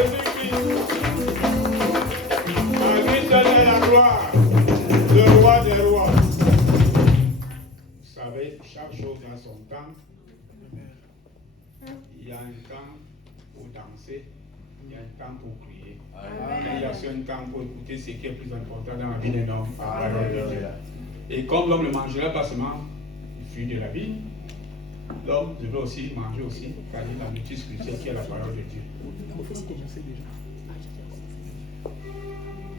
Jésus-Christ. À lui seul est la gloire, le roi des rois. Vous savez, chaque chose a son temps. Il y a un temps pour danser, il y a un temps pour prier. Et il y a aussi un temps pour écouter ce qui est plus important dans la vie d'un homme, la parole de Dieu. Et comme l'homme ne mangera pas seulement du fruit de la vie, l'homme devrait aussi manger aussi, c'est-à-dire la nourriture spirituelle qui est la parole de Dieu.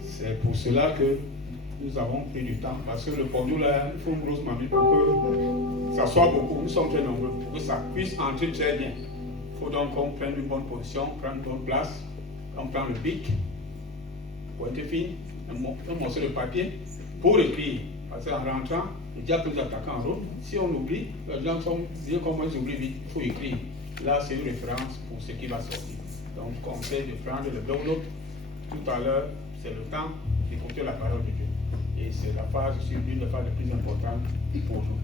C'est pour cela que nous avons pris du temps, parce que le pendule là, il faut une grosse mamie pour que ça soit beaucoup, nous sommes très nombreux, pour que ça puisse entrer très bien. Il faut donc qu'on prenne une bonne position, prendre une bonne place, on prend le bic, pointe fine, un morceau de papier, pour écrire. Parce qu'en rentrant, il y a plus d'attaquants en route. Si on oublie, les gens sont bien comment ils oublient vite, il faut écrire. Là, c'est une référence pour ce qui va sortir. Donc, je conseille de prendre le bloc-notes. Tout à l'heure, c'est le temps d'écouter la parole de Dieu. Et c'est la phase, c'est l'une des phases les plus importantes pour nous.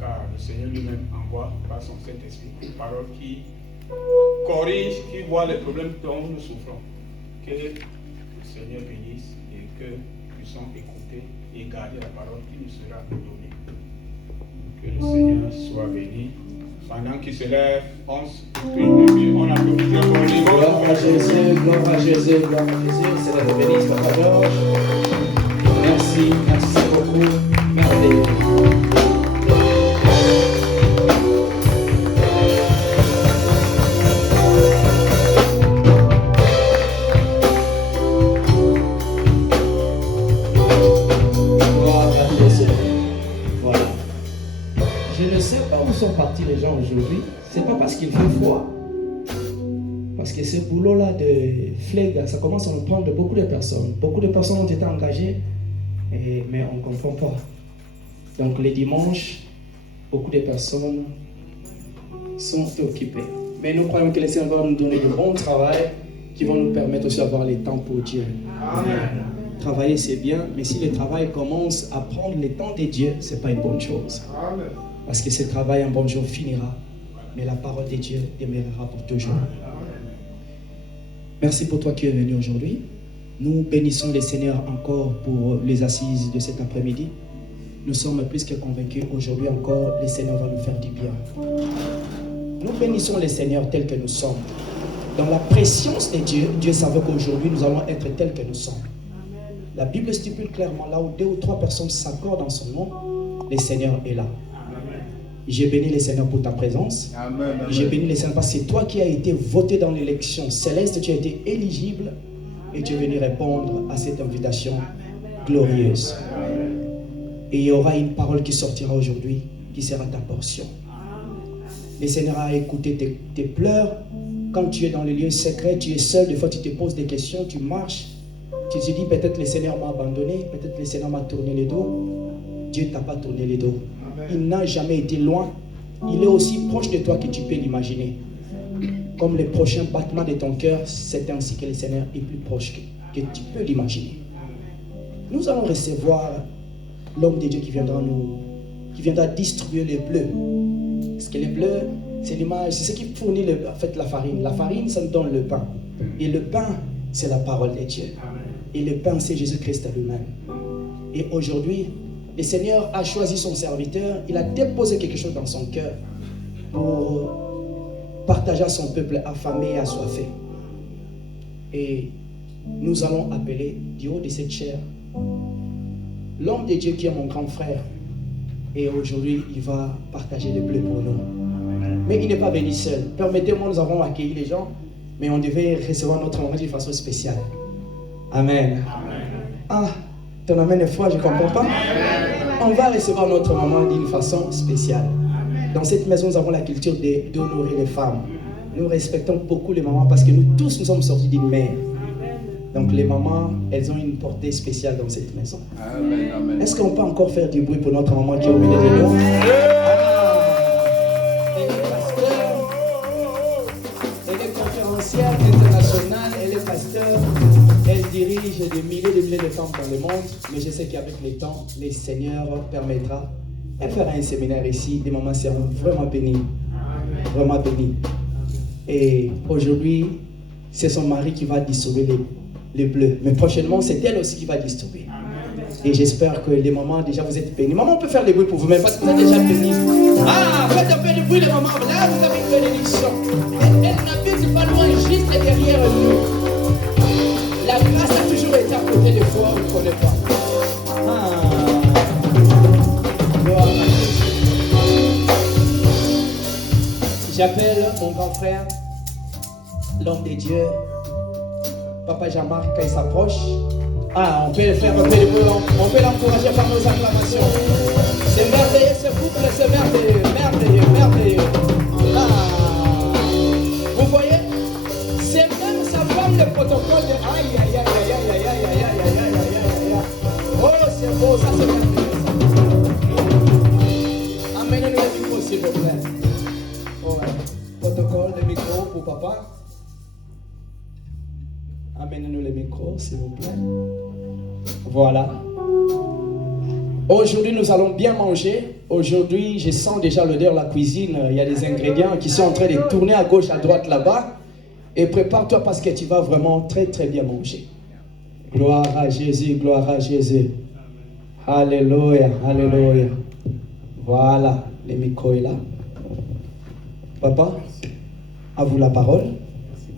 Car le Seigneur lui-même envoie par son Saint-Esprit une parole qui corrige, qui voit les problèmes dont nous souffrons. Que le Seigneur bénisse et que nous puissions écouter et garder la parole qui nous sera donnée. Que le Seigneur soit béni. Pendant qu'il se lève, on applaudit Dieu pour lui. Gloire à Jésus, gloire à Jésus, gloire à Jésus. C'est la bénisse par ta gorge. Merci, merci beaucoup. Merveilleux. Sont partis les gens aujourd'hui, c'est pas parce qu'il fait froid, parce que ce boulot là de flegme, ça commence à nous prendre de beaucoup de personnes. Beaucoup de personnes ont été engagées, mais on ne comprend pas. Donc les dimanches, beaucoup de personnes sont occupées. Mais nous croyons que le Seigneur va nous donner de bons travail qui vont nous permettre aussi d'avoir les temps pour Dieu. Amen. Travailler c'est bien, mais si le travail commence à prendre le temps de Dieu, c'est pas une bonne chose. Amen. Parce que ce travail un bon jour finira, mais la parole de Dieu demeurera pour toujours. Merci pour toi qui es venu aujourd'hui. Nous bénissons le Seigneur encore pour les assises de cet après-midi. Nous sommes plus que convaincus aujourd'hui encore, le Seigneur va nous faire du bien. Nous bénissons le Seigneur tel que nous sommes. Dans la préscience de Dieu, Dieu savait qu'aujourd'hui nous allons être tels que nous sommes. La Bible stipule clairement, là où 2 ou 3 personnes s'accordent en son nom, le Seigneur est là. J'ai béni le Seigneur pour ta présence. Amen, amen. J'ai béni le Seigneur parce que c'est toi qui as été voté dans l'élection céleste, tu as été éligible et tu es venu répondre à cette invitation glorieuse. Et il y aura une parole qui sortira aujourd'hui qui sera ta portion. Le Seigneur a écouté tes pleurs. Quand tu es dans les lieux secrets, tu es seul, des fois tu te poses des questions, tu marches, tu te dis peut-être le Seigneur m'a abandonné, peut-être le Seigneur m'a tourné le dos. Dieu ne t'a pas tourné le dos. Il n'a jamais été loin. Il est aussi proche de toi que tu peux l'imaginer. Comme le prochain battement de ton cœur, c'est ainsi que le Seigneur est plus proche que tu peux l'imaginer. Nous allons recevoir l'homme de Dieu qui viendra distribuer le bleu. Parce que le bleu, c'est l'image, c'est ce qui fournit en fait la farine. La farine, ça nous donne le pain. Et le pain, c'est la parole de Dieu. Et le pain, c'est Jésus-Christ lui-même. Et aujourd'hui, le Seigneur a choisi son serviteur, il a déposé quelque chose dans son cœur pour partager à son peuple affamé et assoiffé. Et nous allons appeler du haut de cette chair l'homme de Dieu qui est mon grand frère. Et aujourd'hui, il va partager le bleu pour nous. Mais il n'est pas venu seul. Permettez-moi, nous avons accueilli les gens, mais on devait recevoir notre moment d'une façon spéciale. Amen. Ah, ton amen est froid, je ne comprends pas. On va recevoir notre maman d'une façon spéciale. Dans cette maison, nous avons la culture d'honorer les femmes. Nous respectons beaucoup les mamans parce que nous tous, nous sommes sortis d'une mère. Donc les mamans, elles ont une portée spéciale dans cette maison. Amen, amen. Est-ce qu'on peut encore faire du bruit pour notre maman qui est au milieu de nous? Elle est pasteur, elle est conférencière internationale, elle est pasteur, elle dirige des milliers de femmes dans le monde, mais je sais qu'avec le temps, le Seigneur permettra. Elle fera un séminaire ici, des mamans seront vraiment bénies, vraiment bénies. Et aujourd'hui, c'est son mari qui va disturber les bleus. Mais prochainement, c'est elle aussi qui va disturber. Et j'espère que les mamans, déjà, vous êtes bénis. Maman, on peut faire les bruits pour vous-même parce que vous êtes déjà bénis. Ah, faites un peu de bruit, les mamans. Là, vous avez une bénédiction. Elle n'habite pas loin, juste derrière nous. La grâce a toujours été à côté de toi, on ne connaît pas. J'appelle mon grand frère, l'homme de Dieu, Papa Jean-Marc, quand il s'approche. Ah, on peut le faire un peu de bruit, on peut l'encourager par nos acclamations. C'est merveilleux ce couple, c'est merveilleux, merveilleux, merveilleux. Ah, vous voyez, c'est même sa femme le protocole de aïe, aïe, aïe, aïe, aïe, aïe, aïe, aïe, aïe, aïe, aïe, aïe, aïe. Oh, c'est beau, ça c'est merveilleux. Amenez-nous le micro, s'il vous plaît. Oh, ouais. Protocole, le micro pour papa. Amenez-nous le micro, s'il vous plaît. Voilà. Aujourd'hui, nous allons bien manger. Aujourd'hui, je sens déjà l'odeur de la cuisine. Il y a des ingrédients qui sont en train de tourner à gauche, à droite là-bas. Et prépare-toi parce que tu vas vraiment très, très bien manger. Gloire à Jésus, gloire à Jésus. Alléluia, alléluia. Voilà, le micro est là. Papa, à vous la parole.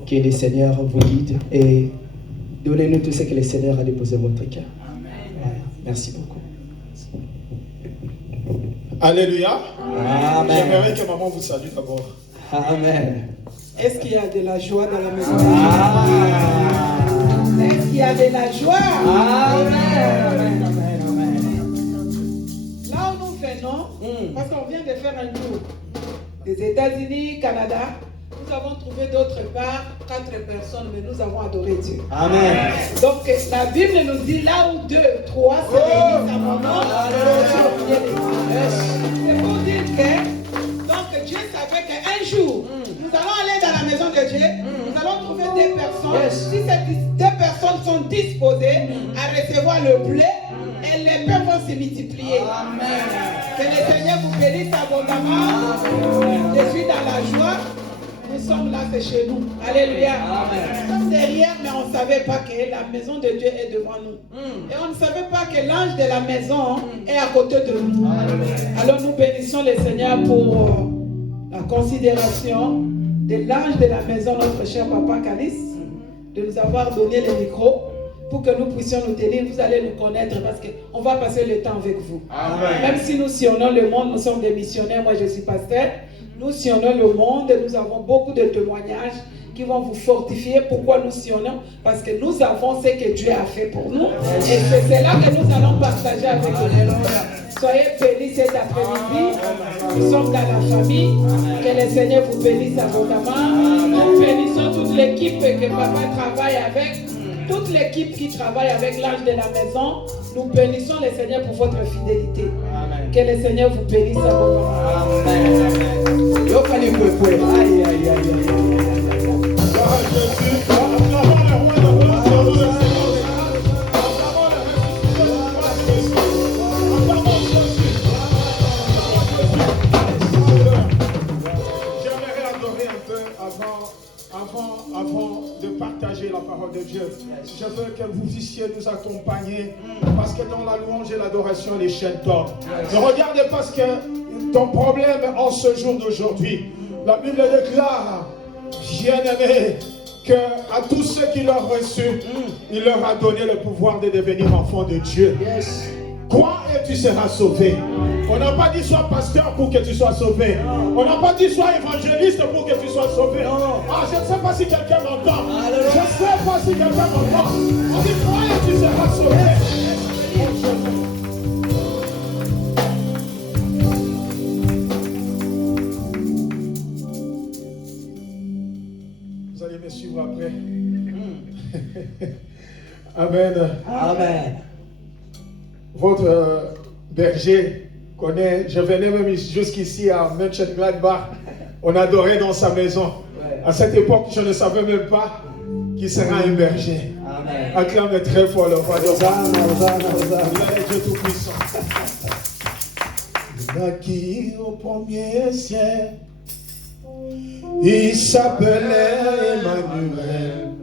Que le Seigneur vous guide et donnez-nous tout ce que le Seigneur a déposé dans votre cœur. Voilà. Merci beaucoup. Alléluia. Amen. J'aimerais que maman vous salue d'abord. Amen. Est-ce qu'il y a de la joie dans la maison? Amen. Est-ce qu'il y a de la joie? Amen. Amen. Amen. Là où nous venons, parce qu'on vient de faire un tour des États-Unis, Canada, nous avons trouvé d'autre part 4 personnes, mais nous avons adoré Dieu. Amen. Donc la Bible nous dit là où 2, 3 se réunissent à mon nom, c'est pour dire que donc Dieu savait qu'un jour, nous allons aller dans la maison de Dieu, nous allons trouver des personnes. Si ces 2 personnes sont disposées à recevoir le blé, et les pains vont se multiplier. Amen. Que le Seigneur vous bénisse abondamment. Je suis dans la joie. Nous sommes là, c'est chez nous. Alléluia. Nous sommes derrière, mais on ne savait pas que la maison de Dieu est devant nous. Et on ne savait pas que l'ange de la maison est à côté de nous. Alors nous bénissons le Seigneur pour la considération de l'ange de la maison, notre cher Papa Calice, de nous avoir donné le micro pour que nous puissions nous tenir. Vous allez nous connaître parce qu'on va passer le temps avec vous. Amen. Même si nous sillonnons le monde, nous sommes des missionnaires, moi je suis pasteur. Nous sillonnons le monde, nous avons beaucoup de témoignages qui vont vous fortifier. Pourquoi nous sillonnons? Parce que nous avons ce que Dieu a fait pour nous. Et c'est cela que nous allons partager avec vous. Soyez bénis cet après-midi. Nous sommes dans la famille. Que le Seigneur vous bénisse abondamment. Nous bénissons toute l'équipe que papa travaille avec. Toute l'équipe qui travaille avec l'ange de la maison. Nous bénissons le Seigneur pour votre fidélité. Amen. Que le Seigneur vous bénisse abondamment. Amen. Amen. Yo, fallait que vous pouvez. Aïe, aïe, aïe, aïe. Gloire à Jésus. Acclamons le roi de gloire, c'est vous le Seigneur. Acclamons le ressuscité, gloire à Jésus. Acclamons Jésus. J'aimerais adorer un peu avant de partager la parole de Dieu. Je veux que vous puissiez nous accompagner parce que dans la louange et l'adoration, les chaînes tombent. Ne regardez pas ce que ton problème en ce jour d'aujourd'hui. La Bible déclare, bien-aimé, qu'à tous ceux qui l'ont reçu, il leur a donné le pouvoir de devenir enfants de Dieu. Yes. Crois et tu seras sauvé. On n'a pas dit sois pasteur pour que tu sois sauvé. On n'a pas dit sois évangéliste pour que tu sois sauvé. Ah, je ne sais pas si quelqu'un m'entend. Je ne sais pas si quelqu'un m'entend. On dit crois et tu seras sauvé. Vous allez me suivre après. Amen. Amen. Votre berger connaît, je venais même jusqu'ici à Mönchengladbach, on adorait dans sa maison. À cette époque, je ne savais même pas qu'il sera un berger. Amen. Acclame très fort le roi de Hosanna, Hosanna, Hosanna. Il est Dieu Tout-Puissant. Il naquit au premier siècle, il s'appelait Emmanuel.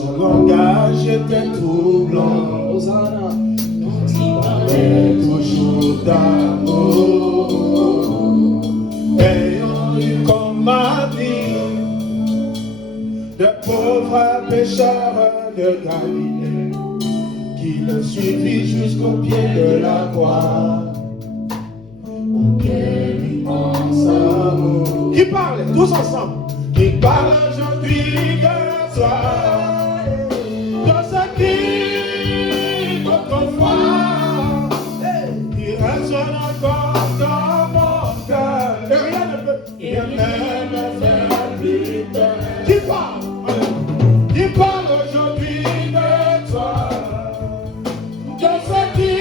Son langage était troublant. Hosanna. Il parlait toujours d'amour. Ayant eu comme ami de pauvres pécheurs de Galilée qui le suivit jusqu'au pied de la croix. Auquel immense amour. Qui parle tous ensemble? Qui parle aujourd'hui de toi, de ce qui d'autrefois, qui résonne encore dans mon cœur. Et rien ne peut, rien ne me fait plus peur. Qui parle? Qui parle aujourd'hui de toi, de ce qui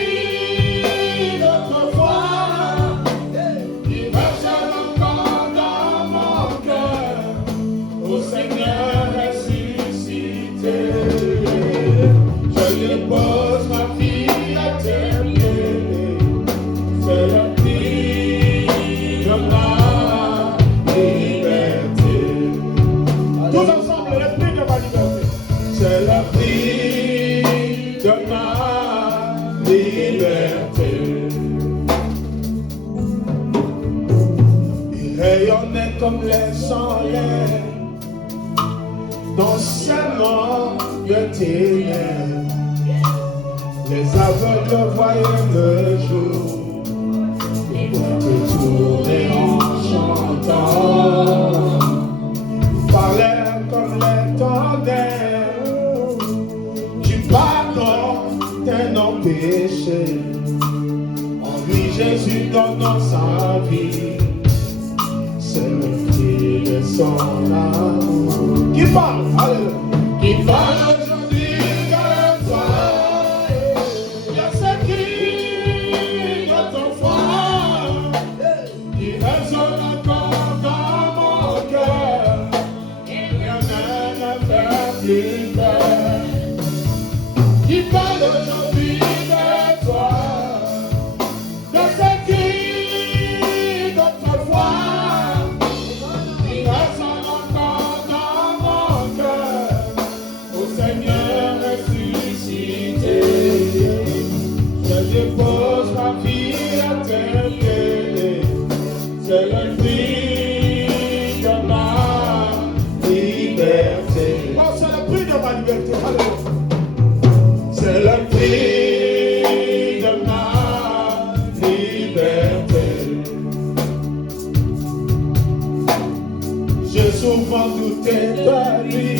d'autrefois, qui résonne encore dans mon cœur. Au Seigneur ressuscité, je dépose ma vie à tes pieds. C'est le prix de ma liberté. Tous ensemble, le prix de ma liberté. C'est le prix de ma liberté. Il rayonnait comme les soleils dans ce monde de ténèbres. Les aveugles voyaient le jour, les portes tournaient en chantant. Ils parlaient comme les tonnerres du pardon d'un non péché. En lui Jésus donnant sa vie, c'est le prix de son amour. Qui parle? Alléluia. Qui parle aujourd'hui de toi, de ce qui d'autrefois, qui résonne encore dans mon cœur. Rien ne me fait plus peur. Qui parle aujourd'hui de toi, de ce qui d'autrefois, qui résonne encore dans mon cœur. Au Seigneur ressuscité, je dépose ma vie à tes pieds. C'est le prix de ma liberté. Oh, c'est le prix de ma liberté. Alléluia. C'est le prix de ma liberté. J'ai souvent douté de lui,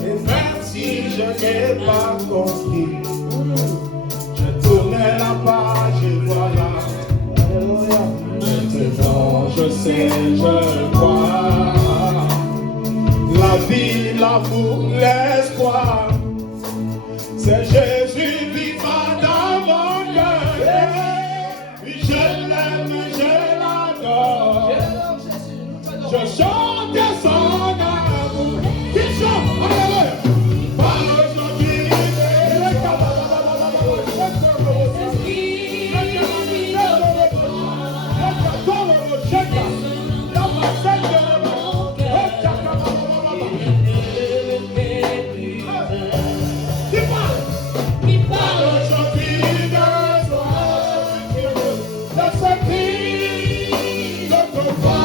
et même si je n'ai pas compris, je tournais la page et voilà. Maintenant je sais, je crois. La vie, l'amour, l'espoir, c'est Jésus vivant dans mon cœur. Oui, je l'aime, je l'adore. Je chante son amour. Qui chante? Alléluia. Parle aujourd'hui. Qui parle aujourd'hui de toi, de ce qui d'autrefois.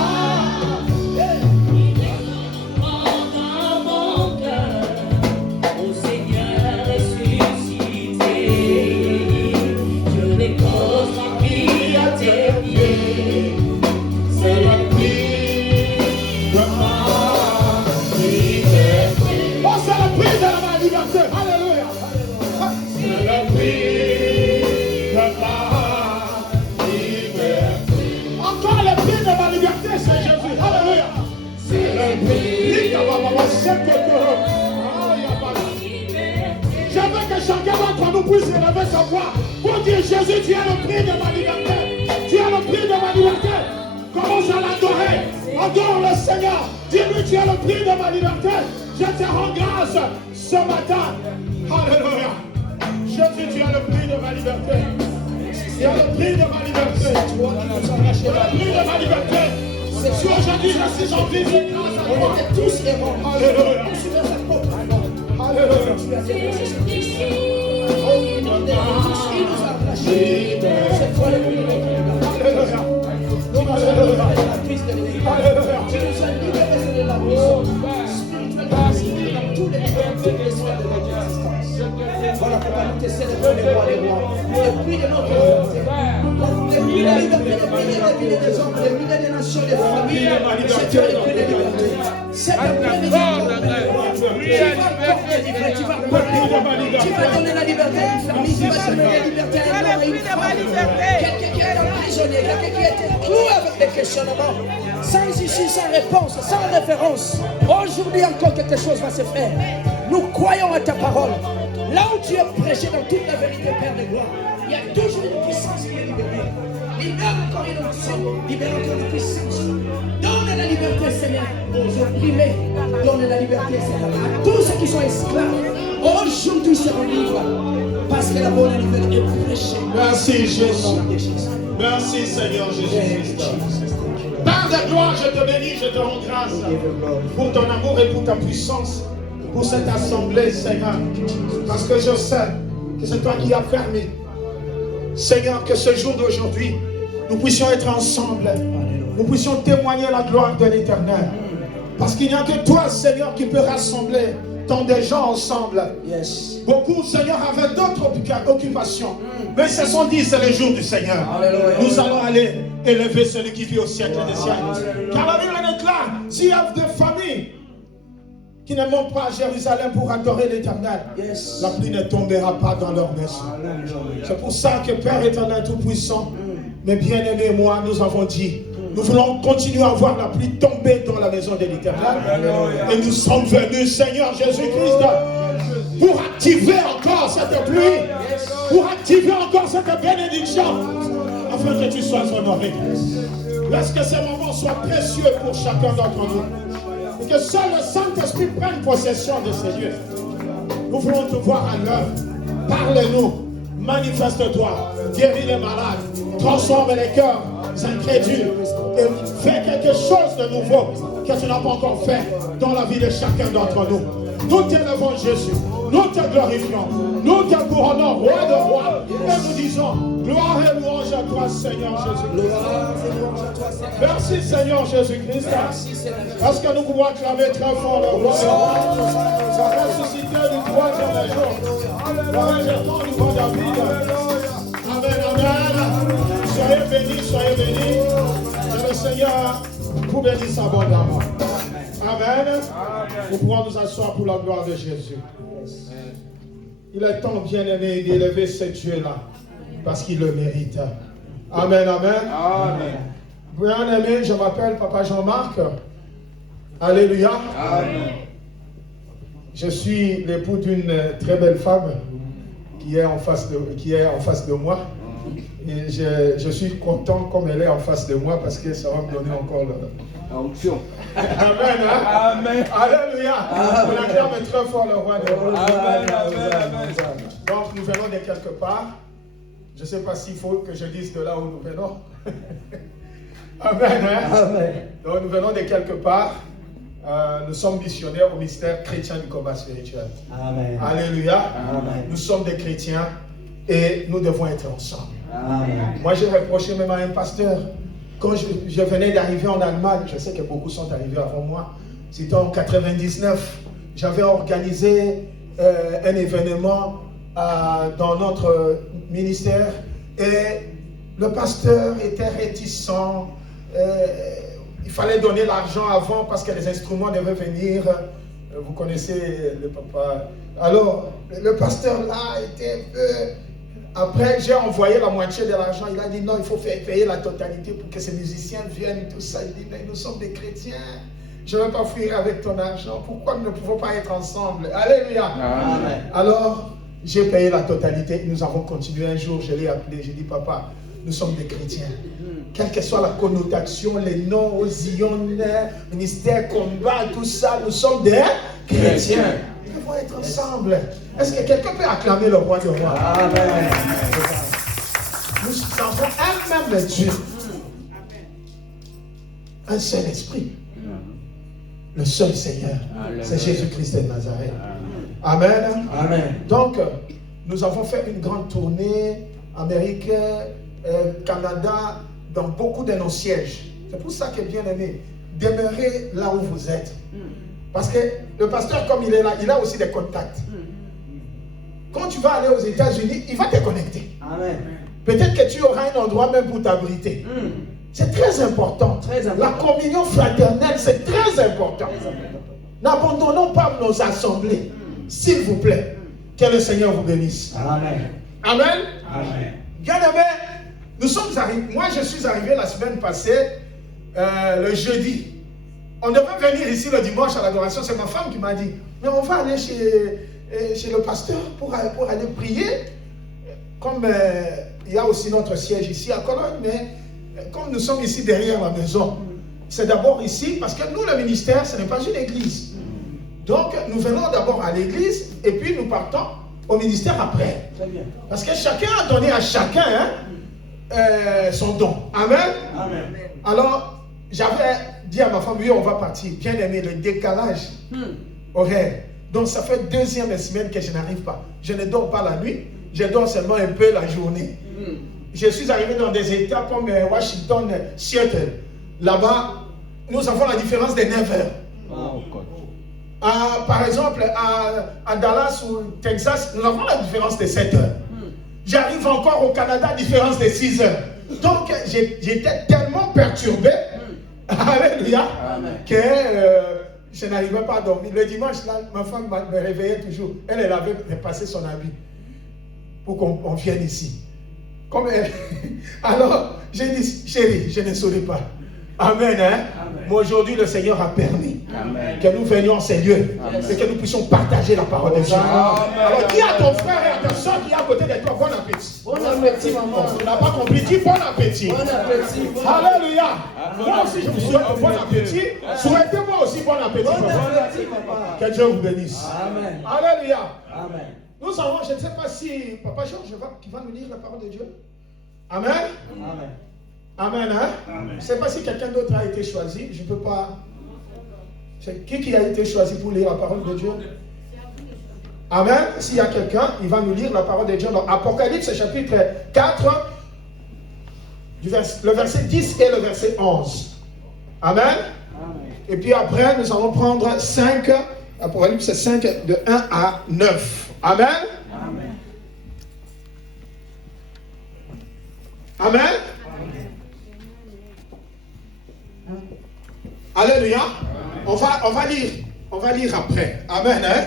Je veux que chacun d'entre nous puisse élever sa voix pour dire Jésus, tu es le prix de ma liberté. Tu es le prix de ma liberté. Commence à l'adorer. Adore le Seigneur. Dis-lui, tu es le prix de ma liberté. Je te rends grâce ce matin. Alléluia. Jésus, tu es le prix de ma liberté. Tu es le prix de ma liberté. Tu es le prix de ma liberté. Si aujourd'hui je suis en vie, c'est grâce à toi. Alléluia. Alléluia. Tu as déversé ce Christ. Oh, il nous a arrachés. Cette fois, le monde Alléluia. nous avons libéré de la prise de l'ennemi. Alléluia. Tu nous as libérés de la prison spirituelle dans tous les sphères de notre existence. Voilà pourquoi nous te célébrons les rois des rois. Depuis de notre liberté. Depuis la liberté des milliers des hommes, des milliers des nations, des familles. C'est Dieu le prix de liberté. C'est un prix de liberté. Tu vas donner la liberté à une famille. Tu vas donner la liberté à un homme et une femme. Quelqu'un qui est emprisonné, quelqu'un qui a été cloué avec des questionnements. Sans issue, sans réponse, sans référence. Aujourd'hui encore quelque chose va se faire. Nous croyons à ta parole. Là où tu es prêché dans toute la vérité, Père de gloire, il y a toujours une puissance qui est libérée. Libère encore une onction, libère encore une puissance. Donne la liberté, Seigneur, aux opprimés. Donne la liberté, Seigneur, à tous ceux qui sont esclaves. Aujourd'hui seront libres. Parce que la bonne nouvelle est prêchée. Merci Jésus. Merci Seigneur Jésus-Christ. Père de gloire, je te bénis, je te rends grâce pour ton amour et pour ta puissance, pour cette assemblée, Seigneur. Parce que je sais que c'est toi qui as permis, Seigneur, que ce jour d'aujourd'hui, nous puissions être ensemble. Nous puissions témoigner la gloire de l'Éternel. Parce qu'il n'y a que toi, Seigneur, qui peut rassembler tant de gens ensemble. Yes. Beaucoup, Seigneur, avaient d'autres occupations. Mais ce sont dit, c'est le jour du Seigneur. Alléluia. Nous allons aller élever celui qui vit au siècle des siècles. Car la Bible déclare, s'il y a des familles qui ne montent pas à Jérusalem pour adorer l'Éternel, Yes. la pluie ne tombera pas dans leur maison. C'est pour ça que Père éternel tout-puissant, mes bien-aimés, moi, nous avons dit, nous voulons continuer à voir la pluie tomber dans la maison de l'Éternel. Et nous sommes venus, Seigneur Jésus-Christ, pour activer encore cette pluie, pour activer encore cette bénédiction, afin que tu sois honoré. Laisse que ces moments soient précieux pour chacun d'entre nous. Et que seul le Saint-Esprit prenne possession de ces lieux. Nous voulons te voir à l'œuvre. Parle-nous, manifeste-toi, guéris les malades, transforme les cœurs incrédules et fais quelque chose de nouveau que tu n'as pas encore fait dans la vie de chacun d'entre nous. Nous t'élevons Jésus, nous te glorifions, nous te couronnons roi de rois et nous disons gloire et louange à toi Seigneur Jésus. Merci Seigneur Jésus-Christ. Est-ce que nous pouvons acclamer très fort le roi de rois, la ressuscité du troisième jour, le rejetant du roi David. Amen, amen. Soyez bénis, soyez bénis. Que le Seigneur vous bénisse abondamment. Amen. Nous pourrons nous asseoir pour la gloire de Jésus. Il est temps, bien-aimé, d'élever ce Dieu-là, parce qu'il le mérite. Amen, amen. Amen. Bien-aimé, je m'appelle Papa Jean-Marc. Alléluia. Amen. Je suis l'époux d'une très belle femme qui est en face de moi. Et je suis content comme elle est en face de moi parce que ça va me donner encore l'onction. Amen. Hein? Amen. Alléluia. On acclame très fort le roi des rois. Amen. Amen. Donc nous venons de quelque part. Je ne sais pas s'il faut que je dise de là où nous venons. Amen. Hein? Amen. Donc nous venons de quelque part. Nous sommes missionnaires au ministère chrétien du combat spirituel. Amen. Alléluia. Amen. Nous sommes des chrétiens et nous devons être ensemble. Amen. Moi, j'ai reproché même à un pasteur, quand je venais d'arriver en Allemagne, je sais que beaucoup sont arrivés avant moi, c'était en 99, j'avais organisé un événement dans notre ministère et le pasteur était réticent. Il fallait donner l'argent avant parce que les instruments devaient venir. Vous connaissez le papa. Alors, le pasteur là était un peu... Après, j'ai envoyé la moitié de l'argent. Il a dit non, il faut faire payer la totalité pour que ces musiciens viennent, tout ça. Il dit, mais nous sommes des chrétiens. Je ne vais pas fuir avec ton argent. Pourquoi nous ne pouvons pas être ensemble? Alléluia. Amen. Alors, j'ai payé la totalité. Nous avons continué. Un jour, je l'ai appelé. J'ai dit, papa, nous sommes des chrétiens. Quelle que soit la connotation, les noms, Zion, ministère, combat, tout ça, nous sommes des chrétiens. Nous devons être ensemble. Est-ce que quelqu'un peut acclamer le roi du roi? Amen. Nous avons un même Dieu. Un seul esprit. le seul Seigneur. C'est Jésus-Christ de Nazareth. Amen. Amen. Donc, nous avons fait une grande tournée, Amérique, Canada, dans beaucoup de nos sièges. C'est pour ça que, bien aimé, demeurez là où vous êtes. Parce que le pasteur, comme il est là, il a aussi des contacts. Quand tu vas aller aux États-Unis, il va te connecter. Amen. Peut-être que tu auras un endroit même pour t'abriter. C'est très important. La communion fraternelle, c'est très important. N'abandonnons pas nos assemblées. S'il vous plaît. Que le Seigneur vous bénisse. Amen. Amen. Amen. Bien aimé, nous sommes arrivés. Moi, je suis arrivé la semaine passée, le jeudi. On devait venir ici le dimanche à l'adoration. C'est ma femme qui m'a dit, mais on va aller chez le pasteur pour aller prier. Comme il y a aussi notre siège ici à Cologne, mais comme nous sommes ici derrière la maison, c'est d'abord ici, parce que nous, le ministère, ce n'est pas une église. Donc, nous venons d'abord à l'église et puis nous partons au ministère après. Très bien. Parce que chacun a donné à chacun son don. Amen. Amen. Alors, j'avais dit à ma femme, oui, on va partir. Bien aimé, le décalage horaire. Donc, ça fait 2e semaine que je n'arrive pas. Je ne dors pas la nuit, je dors seulement un peu la journée. Je suis arrivé dans des États comme Washington, Seattle. Là-bas, nous avons la différence de 9 heures. Wow. Par exemple, à Dallas ou Texas, nous avons la différence de 7 heures. J'arrive encore au Canada, différence de 6 heures. Donc, j'étais tellement perturbé, alléluia, que je n'arrivais pas à dormir. Le dimanche, là, ma femme me réveillait toujours. Elle avait repassé son habit pour qu'on vienne ici. Comme elle. Alors, j'ai dit, chérie, je ne saurais pas. Amen. Hein? Amen. Mais aujourd'hui, le Seigneur a permis que nous venions en ces lieux et que nous puissions partager la parole de Dieu. Alors, dis à ton frère et à ta soeur qui est à côté de toi, bon appétit. Bon appétit, maman. On n'a pas compris, dis bon appétit. Bon appétit. Alléluia. Moi aussi, je vous souhaite bon appétit. Souhaitez-moi aussi bon appétit. Bon appétit, papa. Que Dieu vous bénisse. Amen. Alléluia. Amen. Nous avons, je ne sais pas si Papa Georges qui va nous lire la parole de Dieu. Amen. Amen. Amen, hein? Amen. Je ne sais pas si quelqu'un d'autre a été choisi. Je ne peux pas. C'est qui a été choisi pour lire la parole de Dieu? Amen. S'il y a quelqu'un, il va nous lire la parole de Dieu dans Apocalypse chapitre 4, le verset 10 et le verset 11. Amen. Amen. Et puis après, nous allons prendre 5, Apocalypse 5, de 1 à 9. Amen. Amen. Amen. Alléluia. On va lire après. Amen. Hein?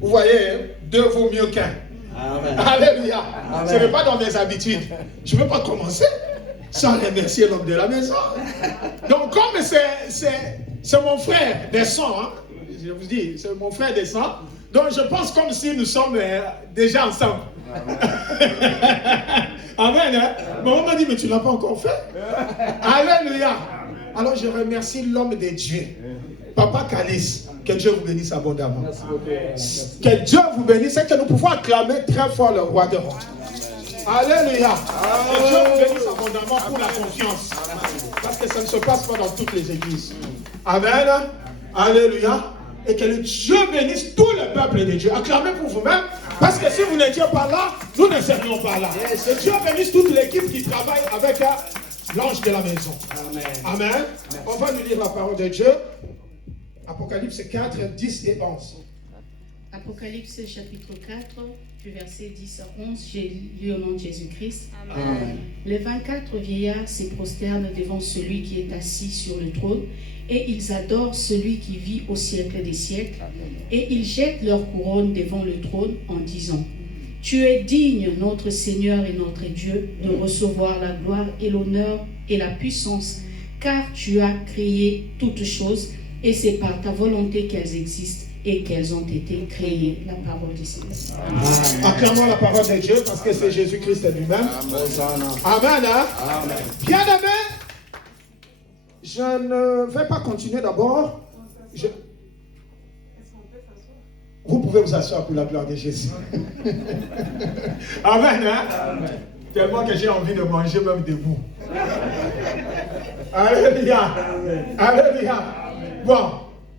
Vous voyez, 2 vaut mieux qu'un. Amen. Alléluia. Amen. Ce n'est pas dans mes habitudes. Je ne veux pas commencer sans remercier l'homme de la maison. Donc, comme c'est mon frère des sangs, hein? Je vous dis, c'est mon frère des sangs. Donc, je pense comme si nous sommes déjà ensemble. Amen. Hein? Maman m'a dit, mais tu ne l'as pas encore fait. Alléluia. Alors je remercie l'homme de Dieu, Papa Calice, que Dieu vous bénisse abondamment. Que Dieu vous bénisse et que nous pouvons acclamer très fort le roi de rois. Alléluia. Que Dieu vous bénisse abondamment pour la confiance. Parce que ça ne se passe pas dans toutes les églises. Amen. Alléluia. Et que le Dieu bénisse tout le peuple de Dieu. Acclamez pour vous-même. Parce que si vous n'étiez pas là, nous ne serions pas là. Que Dieu bénisse toute l'équipe qui travaille avec l'ange de la maison. Amen. Amen. Amen. On va nous lire la parole de Dieu. Apocalypse 4, 10 et 11. Apocalypse chapitre 4, du verset 10 à 11, j'ai lu au nom de Jésus-Christ. Amen. Les 24 vieillards se prosternent devant celui qui est assis sur le trône, et ils adorent celui qui vit au siècle des siècles. Et ils jettent leur couronne devant le trône en disant: Tu es digne, notre Seigneur et notre Dieu, de recevoir la gloire et l'honneur et la puissance, car tu as créé toutes choses, et c'est par ta volonté qu'elles existent et qu'elles ont été créées. La parole du Seigneur. Acclamons la parole de Dieu parce que c'est Jésus-Christ lui-même. Amen. Hein? Amen. Bien aimé, je ne vais pas continuer d'abord. Vous pouvez vous asseoir pour la gloire de Jésus. Amen. Hein? Amen. Tellement que j'ai envie de manger même debout. Alléluia. Alléluia. Bon,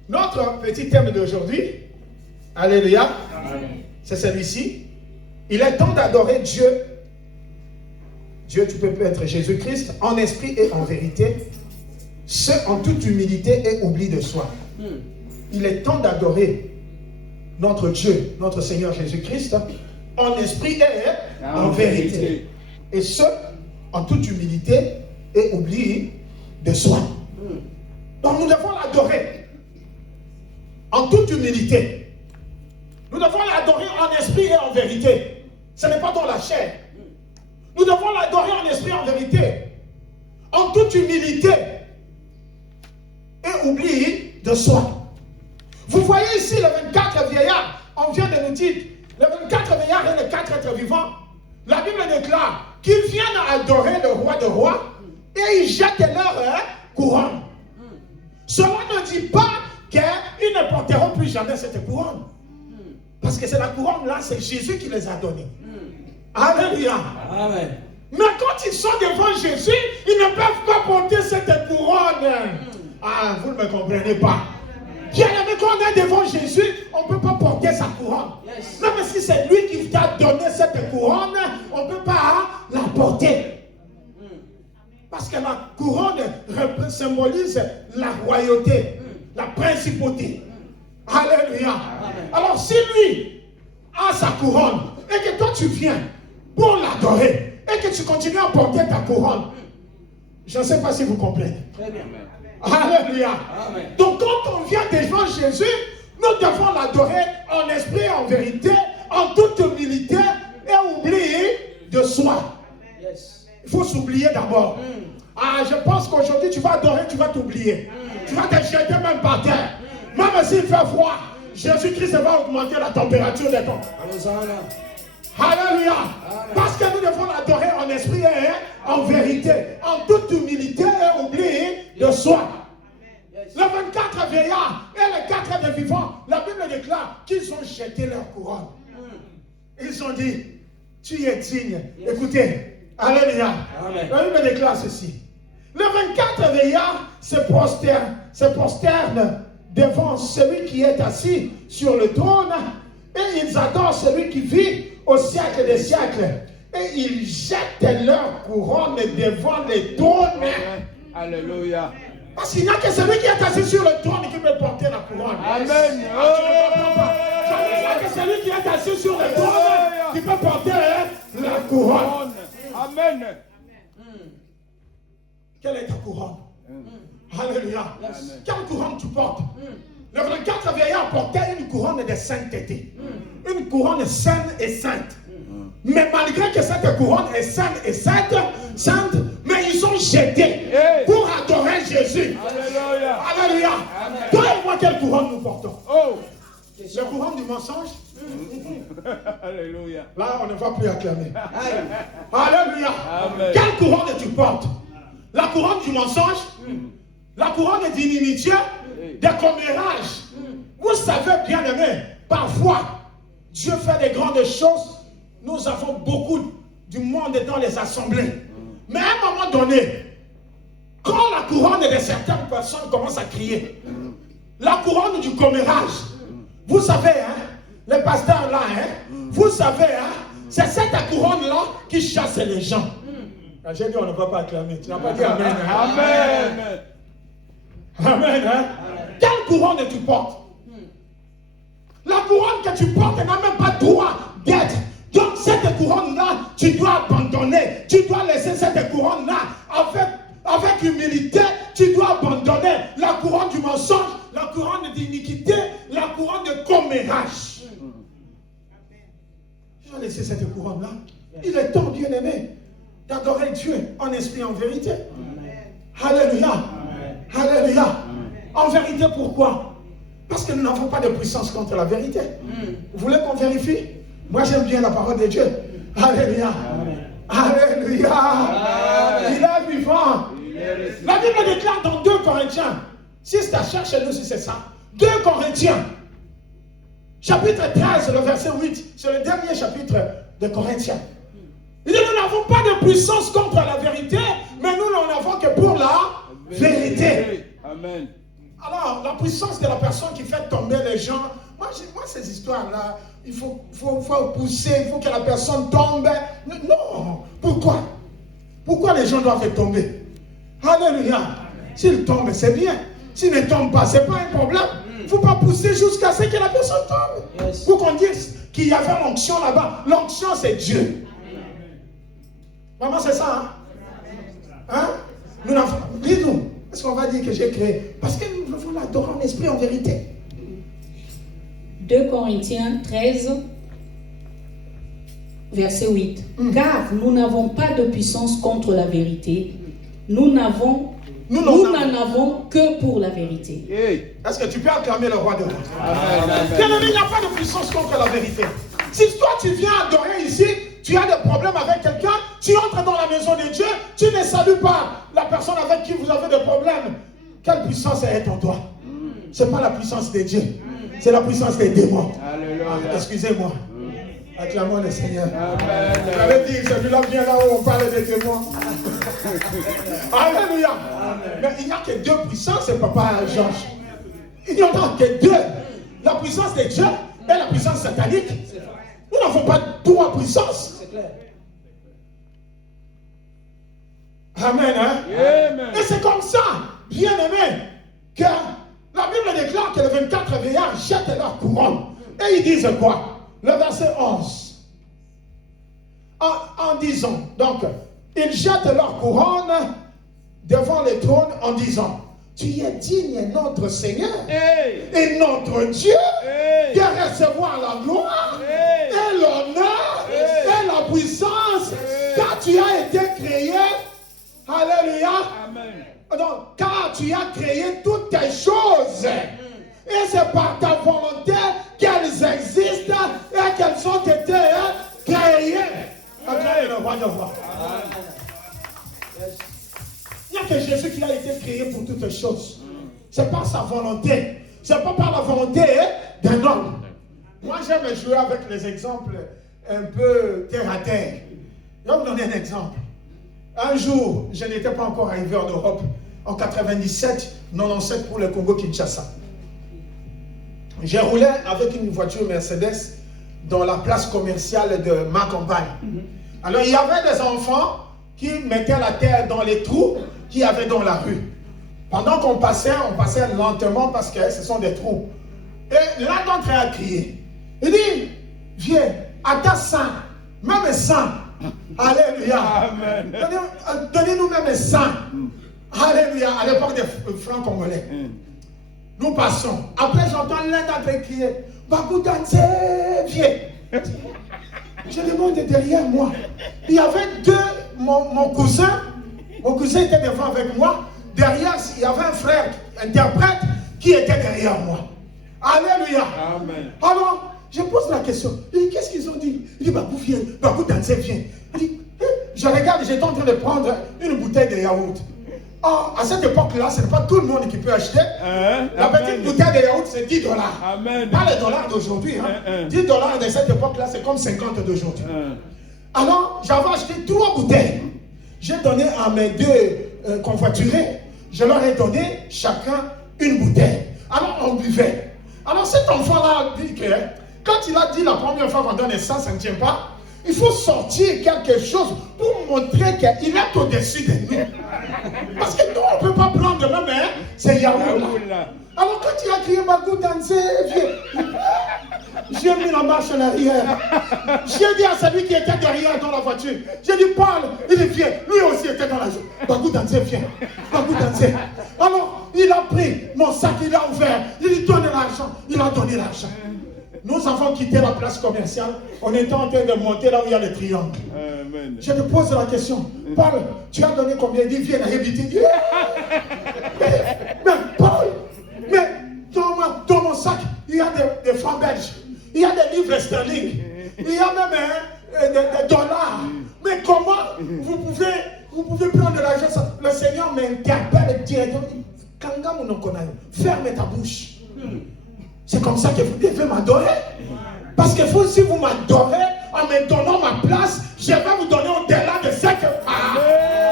Notre petit thème d'aujourd'hui, alléluia, c'est celui-ci. Il est temps d'adorer Dieu. Dieu, tu peux être Jésus-Christ, en esprit et en vérité, ce en toute humilité et oubli de soi. Il est temps d'adorer notre Dieu, notre Seigneur Jésus-Christ, en esprit et en vérité. Et ce, en toute humilité et oubli de soi. Donc nous devons l'adorer en toute humilité. Nous devons l'adorer en esprit et en vérité. Ce n'est pas dans la chair. Nous devons l'adorer en esprit et en vérité. En toute humilité et oubli de soi. Vous voyez ici les 24 vieillards. On vient de nous dire, les 24 vieillards et les 4 êtres vivants. La Bible déclare qu'ils viennent adorer le roi de rois et ils jettent leur couronne. Cela ne dit pas qu'ils ne porteront plus jamais cette couronne. Parce que c'est la couronne là, c'est Jésus qui les a donnés. Alléluia. Amen. Mais quand ils sont devant Jésus, ils ne peuvent pas porter cette couronne. Ah, vous ne me comprenez pas. Bien aimé, quand on est devant Jésus, on ne peut pas porter sa couronne. Même si c'est lui qui t'a donné cette couronne, on ne peut pas la porter. Parce que la couronne symbolise la royauté, la principauté. Alléluia. Alors si lui a sa couronne et que toi tu viens pour l'adorer et que tu continues à porter ta couronne, je ne sais pas si vous comprenez. Très bien. Alléluia. Amen. Donc quand on vient devant Jésus, nous devons l'adorer en esprit et en vérité, en toute humilité et oublier de soi. Il faut s'oublier d'abord. Ah, je pense qu'aujourd'hui tu vas adorer, tu vas t'oublier. Tu vas te jeter même par terre. Même s'il fait froid, Jésus-Christ va augmenter la température des temps. Alléluia. Parce que nous devons l'adorer en esprit et en vérité, en toute humilité et oublier de soi. Les 24 vieillards et les 4 des vivants, la Bible déclare qu'ils ont jeté leur couronne. Ils ont dit, tu es digne. Écoutez, alléluia. La Bible déclare ceci. Les 24 vieillards se prosternent devant celui qui est assis sur le trône et ils adorent celui qui vit au siècle des siècles. Et ils jettent leur couronne devant les trônes. Alléluia. Parce qu'il n'y a que celui qui est assis sur le trône qui peut porter la couronne. Amen. Tu ne comprends pas. Il n'y a que celui qui est assis sur le trône qui peut porter la couronne. Amen. Quelle est ta couronne? Alléluia. Quelle couronne tu portes? Les 24 vieillards portaient une couronne de sainteté. Une couronne saine et sainte. Mais malgré que cette couronne est saine et sainte, mais ils ont jeté pour adorer Jésus. Alléluia. Alléluia. Toi et moi, quelle couronne nous portons? La couronne du mensonge. Alléluia. Là, on ne va plus acclamer. Alléluia. Amen. Quelle couronne tu portes? La couronne du mensonge? La couronne d'inimitié? Des commérages? Vous savez, bien aimé, parfois, Dieu fait des grandes choses. Nous avons beaucoup du monde dans les assemblées. Mais à un moment donné, quand la couronne de certaines personnes commence à crier, la couronne du commérage, vous savez, hein, les pasteurs là, hein, vous savez, hein, c'est cette couronne-là qui chasse les gens. J'ai dit, on ne va pas acclamer. Tu n'as pas dit Amen. Hein? Amen. Amen. Hein? Quelle couronne tu portes? La couronne que tu portes n'a même pas droit d'être. Donc cette couronne-là, tu dois abandonner. Tu dois laisser cette couronne-là avec humilité. Tu dois abandonner la couronne du mensonge, la couronne d'iniquité, la couronne de commérage. Tu dois laisser cette couronne-là. Il est temps, bien aimé, d'adorer Dieu en esprit et en vérité. Alléluia. Alléluia. En vérité, pourquoi? Parce que nous n'avons pas de puissance contre la vérité. Vous voulez qu'on vérifie? Moi, j'aime bien la parole de Dieu. Alléluia. Alléluia. Il est vivant. La Bible déclare dans 2 Corinthiens. Si ça cherche nous, si c'est ça. 2 Corinthiens. Chapitre 13, le verset 8. C'est le dernier chapitre de Corinthiens. Il dit, nous n'avons pas de puissance contre la vérité, mais nous n'en avons que pour la vérité. Amen. Alors, la puissance de la personne qui fait tomber les gens, moi ces histoires-là, il faut pousser, il faut que la personne tombe. Non, pourquoi? Pourquoi les gens doivent tomber? Alléluia. S'ils tombent, c'est bien. S'ils ne tombent pas, ce n'est pas un problème. Il ne faut pas pousser jusqu'à ce que la personne tombe. Yes. Pour qu'on dise qu'il y avait l'onction là-bas. L'onction, c'est Dieu. Maman, c'est ça, hein? Dis-nous, est-ce qu'on va dire que j'ai créé? Parce que nous devons l'adorer en esprit, en vérité. 2 Corinthiens 13, verset 8. Car nous n'avons pas de puissance contre la vérité. Nous n'en avons que pour la vérité. Est-ce que tu peux acclamer le roi de roi? Bien-aimé, il n'y a pas de puissance contre la vérité. Si toi tu viens adorer ici, tu as des problèmes avec quelqu'un, tu entres dans la maison de Dieu, tu ne salues pas la personne avec qui vous avez des problèmes. Quelle puissance est en toi? Ce n'est pas la puissance de Dieu, c'est la puissance des démons. Excusez-moi. Acclamons le Seigneur. Vous allez dire, celui-là vient là où on parle des démons. Alléluia. Mais il n'y a que 2 puissances, papa Georges. Il n'y en a que 2. La puissance de Dieu et la puissance satanique. Nous n'avons pas 3 puissances. C'est clair. Amen. Hein? Amen. Et c'est comme ça, bien aimé, que la Bible déclare que les 24 veillards jettent leur couronne. Et ils disent quoi? Le verset 11. En disant, donc, ils jettent leur couronne devant le trône en disant, tu es digne, notre Seigneur et notre Dieu, de recevoir la gloire et l'honneur et la puissance, car tu as été créé. Alléluia. Amen. Donc, car tu as créé toutes tes choses. Et c'est par ta volonté qu'elles existent et qu'elles ont été créées. Acclamez le roi de roi. Il n'y a que Jésus qui a été créé pour toutes choses. C'est par sa volonté. C'est pas par la volonté d'un homme. Moi, j'aime jouer avec les exemples un peu terre à terre. Je vais vous donner un exemple. Un jour, je n'étais pas encore arrivé en Europe. En 97, 97 pour le Congo-Kinshasa. J'ai roulé avec une voiture Mercedes dans la place commerciale de ma campagne. Alors, il y avait des enfants qui mettaient la terre dans les trous qu'il y avait dans la rue. Pendant qu'on passait, on passait lentement parce que ce sont des trous. Et l'un d'entre eux a crié. Il dit, viens, à ta sang, même sang. Alléluia. Donnez-nous même sang. Alléluia. À l'époque des francs congolais. Nous passons. Après, j'entends l'un d'entre eux crier, Babou Danse, viens. Je demande derrière moi. Il y avait mon cousin était devant avec moi. Derrière, il y avait un frère, interprète, qui était derrière moi. Alléluia. Amen. Alors, je pose la question. Il dit, qu'est-ce qu'ils ont dit? Il dit, Babou viens, Babou Danse viens. Il dit, je regarde, j'étais en train de prendre une bouteille de yaourt. Oh, à cette époque-là, ce n'est pas tout le monde qui peut acheter. La petite bouteille de yaourt, c'est $10. Amen. Pas les dollars d'aujourd'hui. $10 de cette époque-là, c'est comme 50 d'aujourd'hui. Alors, j'avais acheté 3 bouteilles. J'ai donné à mes 2 convoiturés, je leur ai donné chacun une bouteille. Alors, on buvait. Alors, cet enfant-là a dit que, quand il a dit la première fois qu'on donne ça, ça ne tient pas. Il faut sortir quelque chose pour montrer qu'il est au-dessus de nous. Parce que nous, on ne peut pas prendre même ces yaourts-là. Alors quand il a crié Babou Danse, j'ai mis la marche en arrière. J'ai dit à celui qui était derrière dans la voiture, j'ai dit parle, il vient. Lui aussi était dans la voiture. Babou Danse, viens. Babou Danse. Alors il a pris mon sac, il a ouvert. Il dit donne l'argent. Il a donné l'argent. Nous avons quitté la place commerciale. On était en train de monter là où il y a le triangle. Amen. Je te pose la question. Paul, tu as donné combien? Il dit, viens à habiter. Mais Paul, mais dans mon sac, il y a des francs belges. Il y a des livres sterling. Il y a même des dollars. Mais comment vous pouvez prendre l'argent? Le Seigneur m'interpelle directement. Ferme ta bouche. C'est comme ça que vous devez m'adorer. Parce que si vous m'adorez, en me donnant ma place, je vais vous donner au-delà de ce que...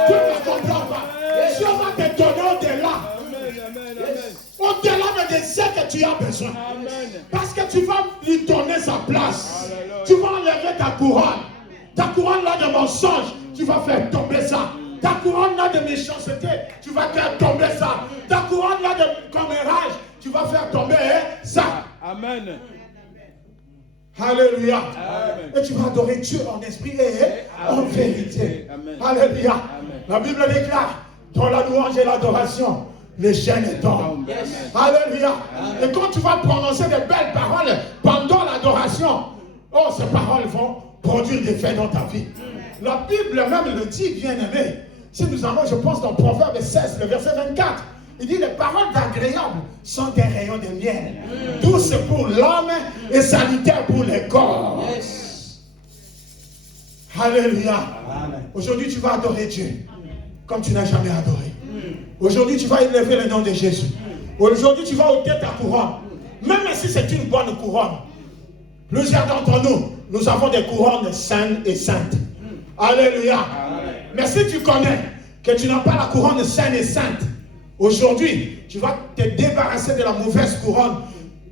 tu ne comprends pas. Je vais te donner au-delà. Au-delà au-delà des désirs que tu as besoin. Parce que tu vas lui donner sa place. Tu vas enlever ta couronne. Ta couronne là de mensonge, tu vas faire tomber ça. Ta couronne là de méchanceté, tu vas faire tomber ça. Ta couronne là de commérage, tu vas faire tomber ça. Amen. Alléluia. Amen. Et tu vas adorer Dieu en esprit et en vérité. Amen. Alléluia. Amen. La Bible déclare, dans la louange et l'adoration, les chaînes tombent. Yes. Alléluia. Et quand tu vas prononcer de belles paroles pendant l'adoration, oh, ces paroles vont produire des faits dans ta vie. La Bible même le dit, bien-aimé. Si nous allons, je pense, dans Proverbe 16, le verset 24, il dit, les paroles agréables sont des rayons de miel, douces pour l'âme et salutaires pour le corps. Yes. Alléluia. Aujourd'hui, tu vas adorer Dieu comme tu n'as jamais adoré. Aujourd'hui, tu vas élever le nom de Jésus. Aujourd'hui, tu vas ôter ta couronne. Même si c'est une bonne couronne. Plusieurs d'entre nous, nous avons des couronnes saines et saintes. Alléluia. Mais si tu connais que tu n'as pas la couronne saine et sainte, aujourd'hui, tu vas te débarrasser de la mauvaise couronne.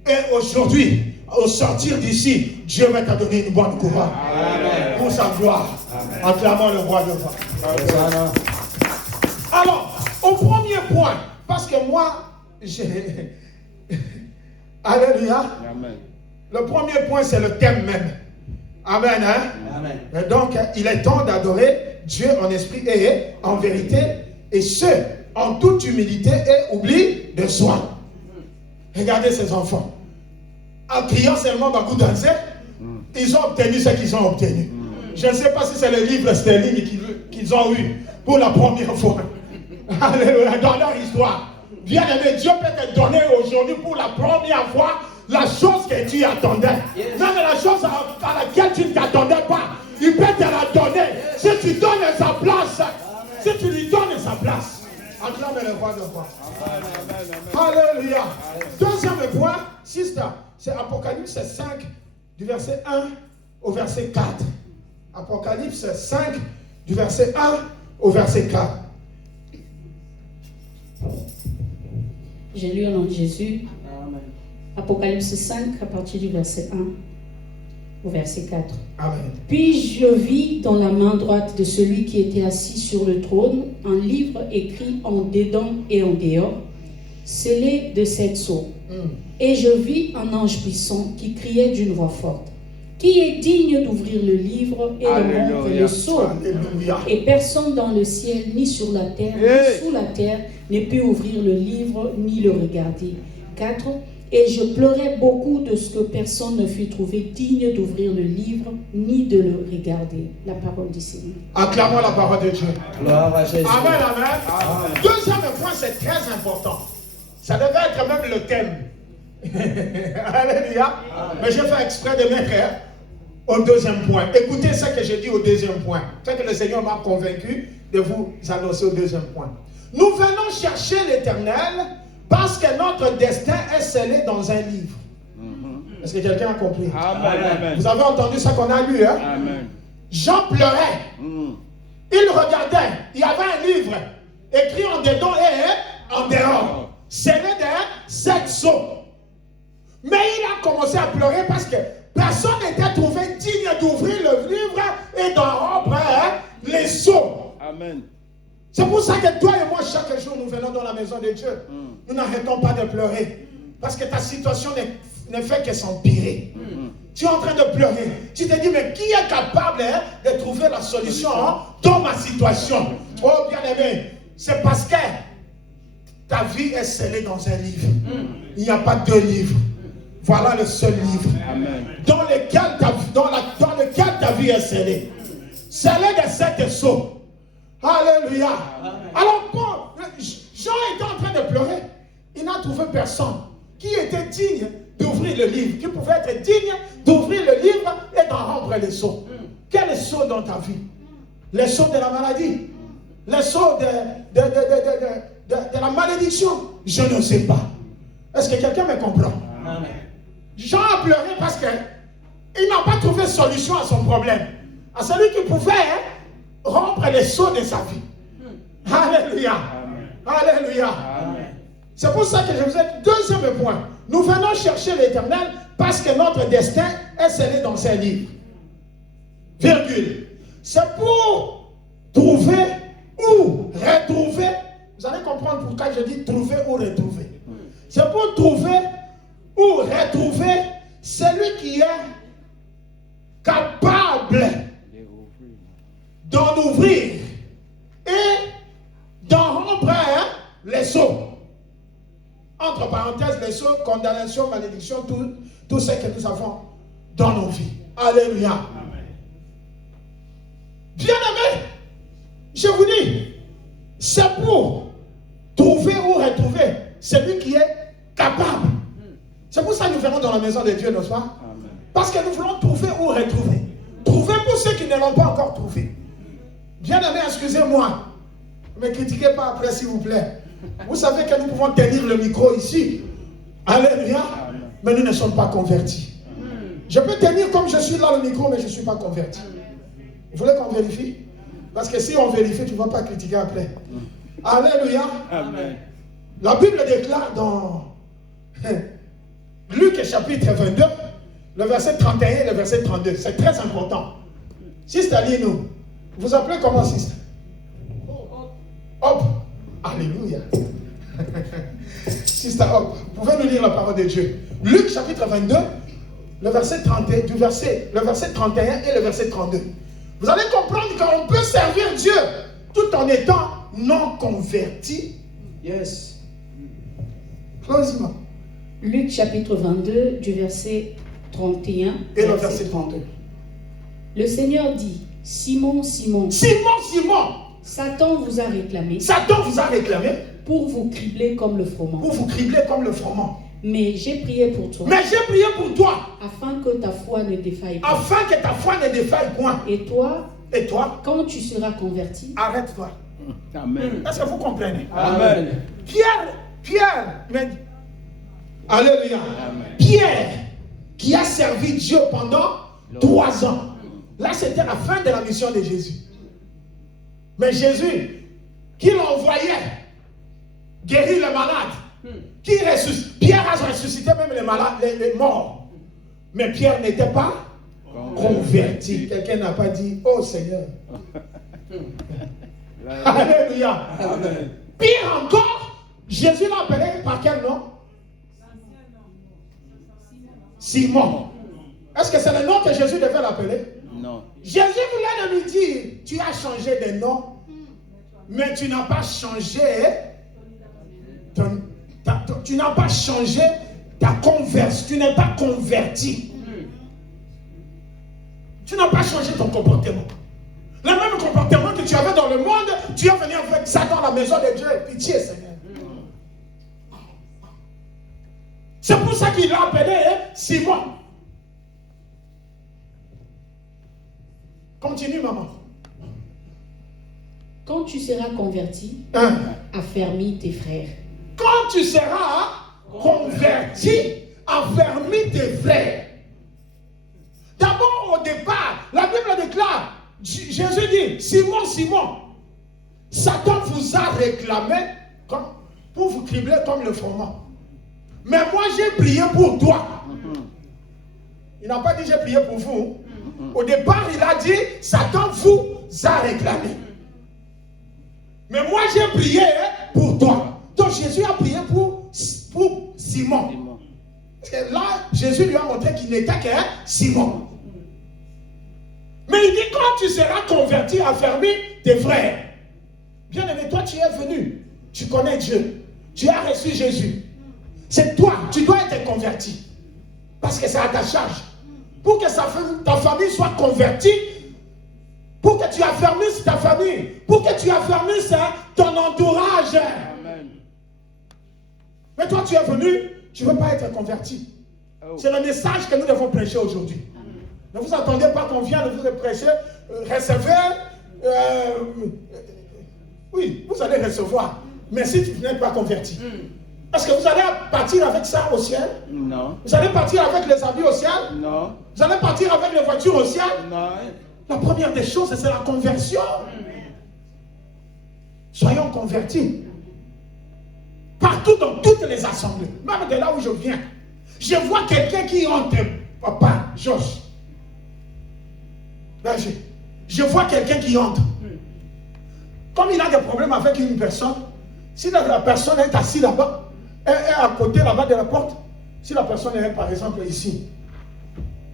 Et aujourd'hui, au sortir d'ici, Dieu va te donner une bonne couronne. Amen. Pour sa gloire. Acclamons le roi de roi. Alors, au premier point, parce que moi, j'ai... Alléluia. Amen. Le premier point, c'est le thème même. Amen. Hein? Amen. Et donc, il est temps d'adorer Dieu en esprit et en vérité, et ce, en toute humilité et oubli de soi. Regardez ces enfants. En criant seulement Bakou Danse, ils ont obtenu ce qu'ils ont obtenu. Je ne sais pas si c'est le livre sterling qu'ils ont eu pour la première fois. Alléluia, dans leur histoire. Bien aimé, Dieu peut te donner aujourd'hui pour la première fois la chose que tu attendais. Même la chose à laquelle tu ne t'attendais pas. Il peut te la donner. Si tu donnes sa place. Si tu lui donnes sa place. Acclame le roi de roi. Alléluia. Deuxième point, sister, c'est Apocalypse 5, du verset 1 au verset 4. Apocalypse 5, du verset 1 au verset 4. J'ai lu au nom de Jésus. Amen. Apocalypse 5 à partir du verset 1 au verset 4. Amen. Puis je vis dans la main droite de celui qui était assis sur le trône un livre écrit en dedans et en dehors, scellé de 7 sceaux. Et je vis un ange puissant qui criait d'une voix forte: qui est digne d'ouvrir le livre et de rompre le sceau? Alléluia. Et personne dans le ciel, ni sur la terre, ni sous la terre, ne peut ouvrir le livre, ni le regarder. 4. Et je pleurais beaucoup de ce que personne ne fut trouvé digne d'ouvrir le livre, ni de le regarder. La parole du Seigneur. Acclamons la parole de Dieu. Gloire à Jésus. Amen, amen. Deuxième point, c'est très important. Ça devait être même le thème. Alléluia. Mais je fais exprès de mettre au deuxième point. Écoutez ce que je dis au deuxième point. C'est que le Seigneur m'a convaincu de vous annoncer au deuxième point. Nous venons chercher l'Éternel parce que notre destin est scellé dans un livre. Est-ce que quelqu'un a compris? Amen. Vous avez entendu ça qu'on a lu, hein? Amen. Jean pleurait. Il regardait. Il y avait un livre écrit en dedans et en dehors. Scellé de 7 sceaux. Mais il a commencé à pleurer parce que personne n'était trouvé digne d'ouvrir le livre et d'en rompre les sceaux. Amen. C'est pour ça que toi et moi, chaque jour, nous venons dans la maison de Dieu. Nous n'arrêtons pas de pleurer. Parce que ta situation ne fait que s'empirer. Tu es en train de pleurer. Tu te dis, mais qui est capable de trouver la solution dans ma situation? Oh, bien-aimé, c'est parce que ta vie est scellée dans un livre. Il n'y a pas deux livres. Voilà le seul livre dans lequel ta vie est scellée. Scellée de 7 sceaux. Alléluia. Alors, Jean était en train de pleurer. Il n'a trouvé personne qui était digne d'ouvrir le livre, qui pouvait être digne d'ouvrir le livre et d'en rompre les sceaux. Quel sceau dans ta vie? Les sceaux de la maladie, les sceaux de la malédiction. Je ne sais pas. Est-ce que quelqu'un me comprend? Amen. Jean a pleuré parce qu'il n'a pas trouvé solution à son problème. À celui qui pouvait rompre les sceaux de sa vie. Alléluia. Alléluia. C'est pour ça que je vous ai dit, Deuxième point, nous venons chercher l'Éternel parce que notre destin est scellé dans ses livres. Virgule. C'est pour trouver ou retrouver. Vous allez comprendre pourquoi je dis trouver ou retrouver. C'est pour trouver ou retrouver celui qui est capable d'en ouvrir et d'en rompre les sceaux. Entre parenthèses, les sceaux, condamnation, malédiction, tout ce que nous avons dans nos vies. Alléluia. Amen. Bien-aimés, je vous dis, c'est pour trouver ou retrouver celui qui est capable. C'est pour ça que nous venons dans la maison de Dieu, n'est-ce pas? Amen. Parce que nous voulons trouver ou retrouver. Trouver pour ceux qui ne l'ont pas encore trouvé. Bien-aimés, excusez-moi. Ne me critiquez pas après, s'il vous plaît. Vous savez que nous pouvons tenir le micro ici. Alléluia. Mais nous ne sommes pas convertis. Je peux tenir comme je suis là le micro, mais je ne suis pas converti. Vous voulez qu'on vérifie? Parce que si on vérifie, tu ne vas pas critiquer après. Alléluia. Amen. La Bible déclare dans Luc chapitre 22, le verset 31 et le verset 32. C'est très important. Sister, lis-nous. Vous appelez comment, sister? Hop. Alléluia. Sister Hop, vous pouvez nous lire la parole de Dieu. Luc chapitre 22, le verset 31 et le verset 32. Vous allez comprendre qu'on peut servir Dieu tout en étant non converti. Yes. Closement. Luc chapitre 22 du verset 31 et le verset 32. Le Seigneur dit, Simon, Simon. Simon, Simon. Satan vous a réclamé. Satan vous a réclamé. Pour vous cribler comme le froment. Pour vous cribler comme le froment. Mais j'ai prié pour toi. Mais j'ai prié pour toi. Afin que ta foi ne défaille pas. Afin que ta foi ne défaille point. Et toi, quand tu seras converti. Arrête-toi. Amen. Est-ce que vous comprenez? Amen. Pierre, alléluia. Amen. Pierre, qui a servi Dieu pendant 3 ans. Là, c'était la fin de la mission de Jésus. Mais Jésus, qui l'envoyait guérir les malades, Pierre a ressuscité même les malades, les morts. Mais Pierre n'était pas converti. Quelqu'un n'a pas dit, oh Seigneur. Alléluia. Amen. Pire encore, Jésus l'a appelé par quel nom? Simon. Est-ce que c'est le nom que Jésus devait l'appeler? Non. Jésus voulait lui dire, tu as changé de nom, mais tu n'as pas changé tu n'as pas changé ta conversion, tu n'es pas converti. Tu n'as pas changé ton comportement. Le même comportement que tu avais dans le monde, tu es venu avec ça dans la maison de Dieu. Pitié, Seigneur. C'est pour ça qu'il l'a appelé Simon. Continue, maman. Quand tu seras converti, affermis tes frères. Quand tu seras converti, affermis tes frères. D'abord, au départ, la Bible déclare, Jésus dit, Simon, Simon, Satan vous a réclamé pour vous cribler comme le froment. Mais moi, j'ai prié pour toi. Il n'a pas dit j'ai prié pour vous. Au départ, il a dit, Satan vous a réclamé. Mais moi, j'ai prié pour toi. Donc, Jésus a prié pour Simon. Parce que là, Jésus lui a montré qu'il n'était qu'un Simon. Mais il dit, quand tu seras converti, affermi tes frères. Bien aimé, toi, tu es venu. Tu connais Dieu. Tu as reçu Jésus. C'est toi, tu dois être converti. Parce que c'est à ta charge. Pour que ta famille soit convertie, pour que tu affermisses ta famille, pour que tu affermisses ton entourage. Amen. Mais toi, tu es venu, tu ne veux pas être converti. C'est le message que nous devons prêcher aujourd'hui. Ne vous attendez pas qu'on vienne vous prêcher, recevez. Oui, vous allez recevoir. Mais si tu n'es pas converti, est-ce que vous allez partir avec ça au ciel? Non. Vous allez partir avec les habits au ciel? Non. Vous allez partir avec les voitures au ciel? Non. La première des choses, c'est la conversion. Soyons convertis. Par partout dans toutes les assemblées, même de là où je viens, je vois quelqu'un qui entre, papa, Josh. Là, je vois quelqu'un qui entre. Comme il a des problèmes avec une personne, si la personne est assise là-bas, elle est à côté là-bas de la porte, si la personne est par exemple ici,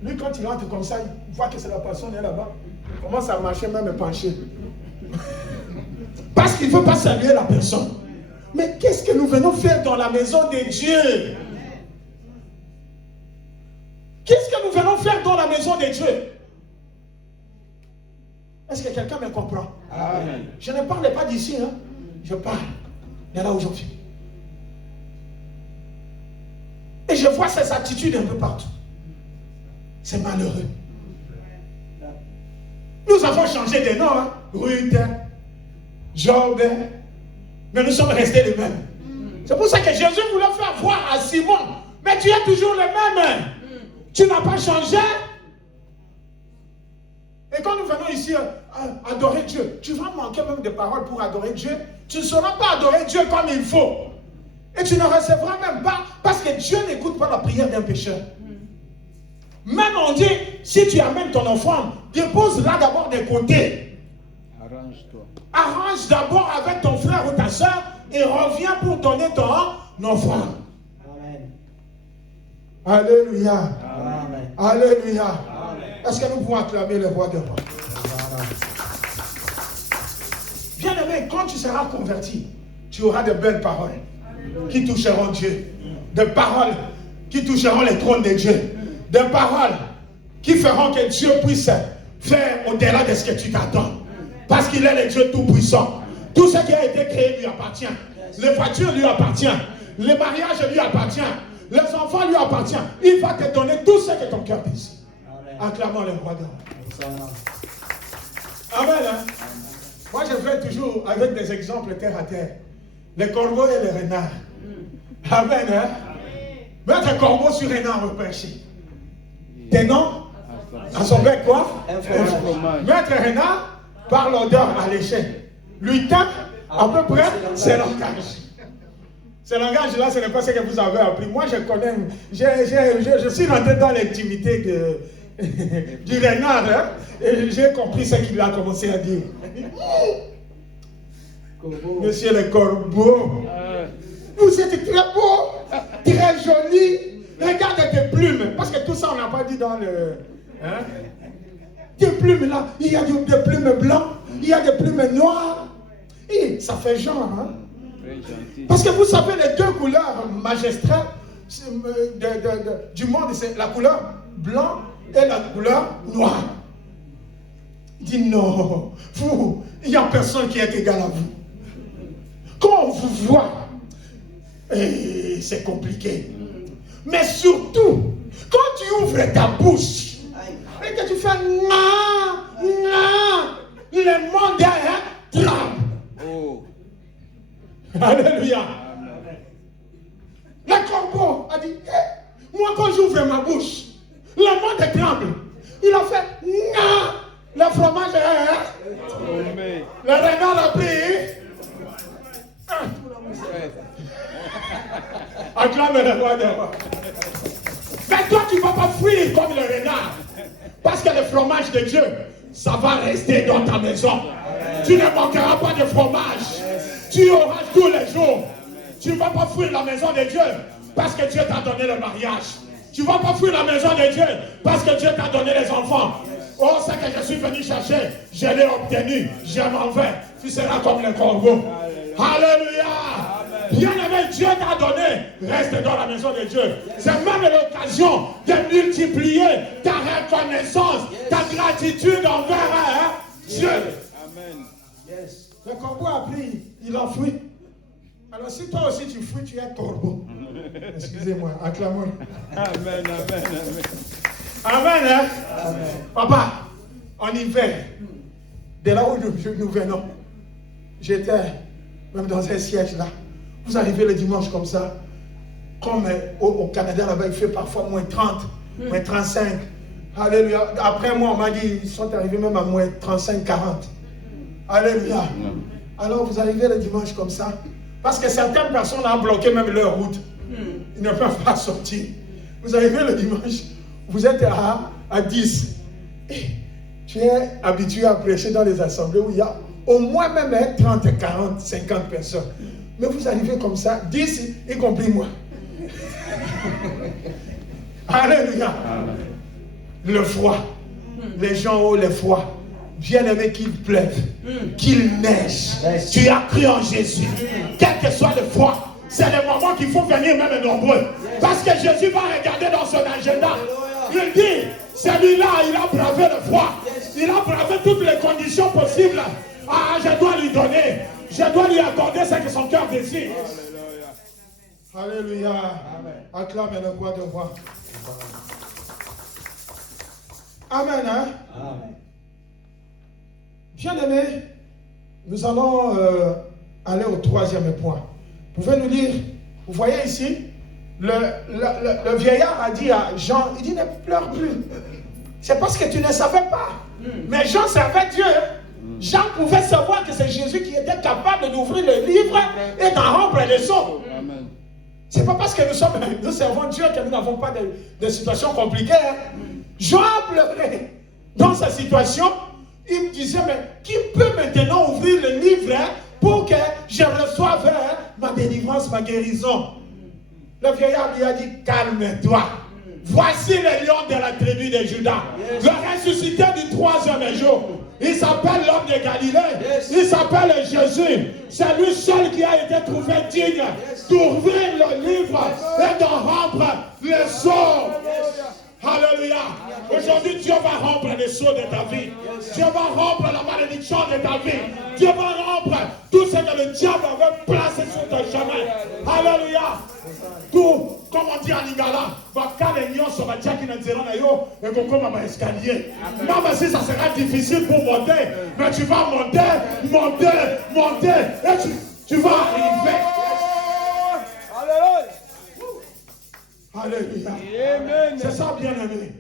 lui quand il entre comme ça, il voit que c'est la personne est là-bas, il commence à marcher même pencher. Parce qu'il ne veut pas saluer la personne. Mais qu'est-ce que nous venons faire dans la maison de Dieu? Qu'est-ce que nous venons faire dans la maison de Dieu? Est-ce que quelqu'un me comprend? Amen. Je ne parle pas d'ici, hein? Je parle de là où je suis. Et je vois ces attitudes un peu partout. C'est malheureux. Nous avons changé de nom, hein? Ruth, Job, mais nous sommes restés les mêmes. C'est pour ça que Jésus voulait faire voir à Simon, mais tu es toujours le même. Tu n'as pas changé. Et quand nous venons ici adorer Dieu, tu vas manquer même de paroles pour adorer Dieu. Tu ne sauras pas adorer Dieu comme il faut. Et tu ne recevras même pas, parce que Dieu n'écoute pas la prière d'un pécheur. Même on dit, si tu amènes ton enfant, dépose-la d'abord de côté. Arrange-toi. Arrange d'abord avec ton frère ou ta soeur et reviens pour donner ton enfant. Amen. Alléluia. Amen. Alléluia. Amen. Est-ce que nous pouvons acclamer le roi des rois? Bien-aimé, quand tu seras converti, tu auras de belles paroles qui toucheront Dieu. Des paroles qui toucheront les trônes de Dieu. Des paroles qui feront que Dieu puisse faire au-delà de ce que tu t'attends. Parce qu'il est le Dieu tout-puissant. Tout ce qui a été créé lui appartient. Les voitures lui appartiennent. Les mariages lui appartiennent. Les enfants lui appartiennent. Il va te donner tout ce que ton cœur désire. Acclamons le roi des rois. Amen. Hein? Moi, je fais toujours avec des exemples terre à terre. Les corbeaux et les renards. Amen. Hein? Mettre un corbeau sur renard repêché. Tes noms à son bec quoi? Un fromage. Mettre un renard par l'odeur alléchée. Lutin, à peu près, c'est langage. Ce langage-là, ce n'est pas ce que vous avez appris. Moi, je connais, je suis rentré dans l'intimité du renard, hein, et j'ai compris ce qu'il a commencé à dire. Monsieur le corbeau, vous êtes très beau, très joli. Regarde tes plumes, parce que tout ça, on n'a pas dit dans le... Hein? Des plumes là, il y a des plumes blanches, il y a des plumes noires. Et ça fait genre, hein? Parce que vous savez, les deux couleurs magistrales du monde, c'est la couleur blanc et la couleur noire. Il dit non, vous, il n'y a personne qui est égal à vous. Quand on vous voit, c'est compliqué. Mais surtout, quand tu ouvres ta bouche, et que tu fais non, le monde derrière tremble. Oh. Alléluia. Le corbeau a dit, moi quand j'ouvre ma bouche, le monde tremble. Il a fait non, le fromage est le renard a pris. Acclame le roi des rois. Mais toi tu ne vas pas fuir comme le renard. Parce que le fromage de Dieu, ça va rester dans ta maison. Tu ne manqueras pas de fromage. Tu auras tous les jours. Tu ne vas pas fuir la maison de Dieu parce que Dieu t'a donné le mariage. Tu ne vas pas fuir la maison de Dieu parce que Dieu t'a donné les enfants. Oh, ce que je suis venu chercher, je l'ai obtenu. Je m'en vais. Tu seras comme le corbeau. Alléluia. Bien-aimé, Dieu t'a donné. Reste dans la maison de Dieu. C'est même l'occasion de multiplier ta reconnaissance, ta gratitude envers Dieu. Amen. Yes. Le corbeau a pris, il a fui. Alors si toi aussi tu fuis, tu es corbeau. Excusez-moi, acclamons. Amen, amen, amen. Amen, hein? Amen. Papa, en hiver, de là où nous venons, j'étais même dans un siège là. Vous arrivez le dimanche comme ça, comme au Canada là-bas, il fait parfois moins 30, moins 35. Alléluia. Après moi, on m'a dit, ils sont arrivés même à moins 35, 40. Alléluia. Alors vous arrivez le dimanche comme ça, Parce que certaines personnes ont bloqué même leur route. Ils ne peuvent pas sortir. Vous arrivez le dimanche, vous êtes à 10. Et tu es habitué à prêcher dans les assemblées où il y a au moins même 30, 40, 50 personnes. Mais vous arrivez comme ça, 10, y compris moi. Alléluia. Le froid. Les gens ont le froid. Bien aimé qu'il pleuve, qu'il neige. Tu as cru en Jésus. Quel que soit le froid, c'est le moment qu'il faut venir même nombreux. Parce que Jésus va regarder dans son agenda. Il dit, celui-là, il a bravé le froid. Il a bravé toutes les conditions possibles. Ah, je dois lui donner. Je dois lui accorder ce que son cœur désire. Alléluia. Acclame le roi de roi. Amen. Hein? Amen. Bien aimé, nous allons aller au troisième point. Vous pouvez nous lire, vous voyez ici, le vieillard a dit à Jean, il dit ne pleure plus. C'est parce que tu ne savais pas. Mais Jean servait Dieu. Jean pouvait savoir que c'est Jésus qui était capable d'ouvrir le livre et d'en rompre les sceaux. C'est pas parce que nous servons Dieu que nous n'avons pas de situations compliquées. Jean a pleuré dans sa situation. Il me disait, mais qui peut maintenant ouvrir le livre pour que je reçoive ma délivrance, ma guérison? Le vieillard lui a dit, calme-toi. Voici le lion de la tribu de Juda, le ressuscité du troisième jour. Il s'appelle l'homme de Galilée. Il s'appelle Jésus. C'est lui seul qui a été trouvé digne d'ouvrir le livre et d'en rompre les sceaux. Alléluia. Aujourd'hui, Dieu va rompre les sceaux de ta vie. Dieu va rompre la malédiction de ta vie. Dieu va rompre tout ce que le diable avait placé sur ton chemin. Alléluia. Tout, comme on dit en lingala, même si ça sera difficile pour monter, mais tu vas monter, et tu vas arriver. Alléluia. C'est ça, bien aimé.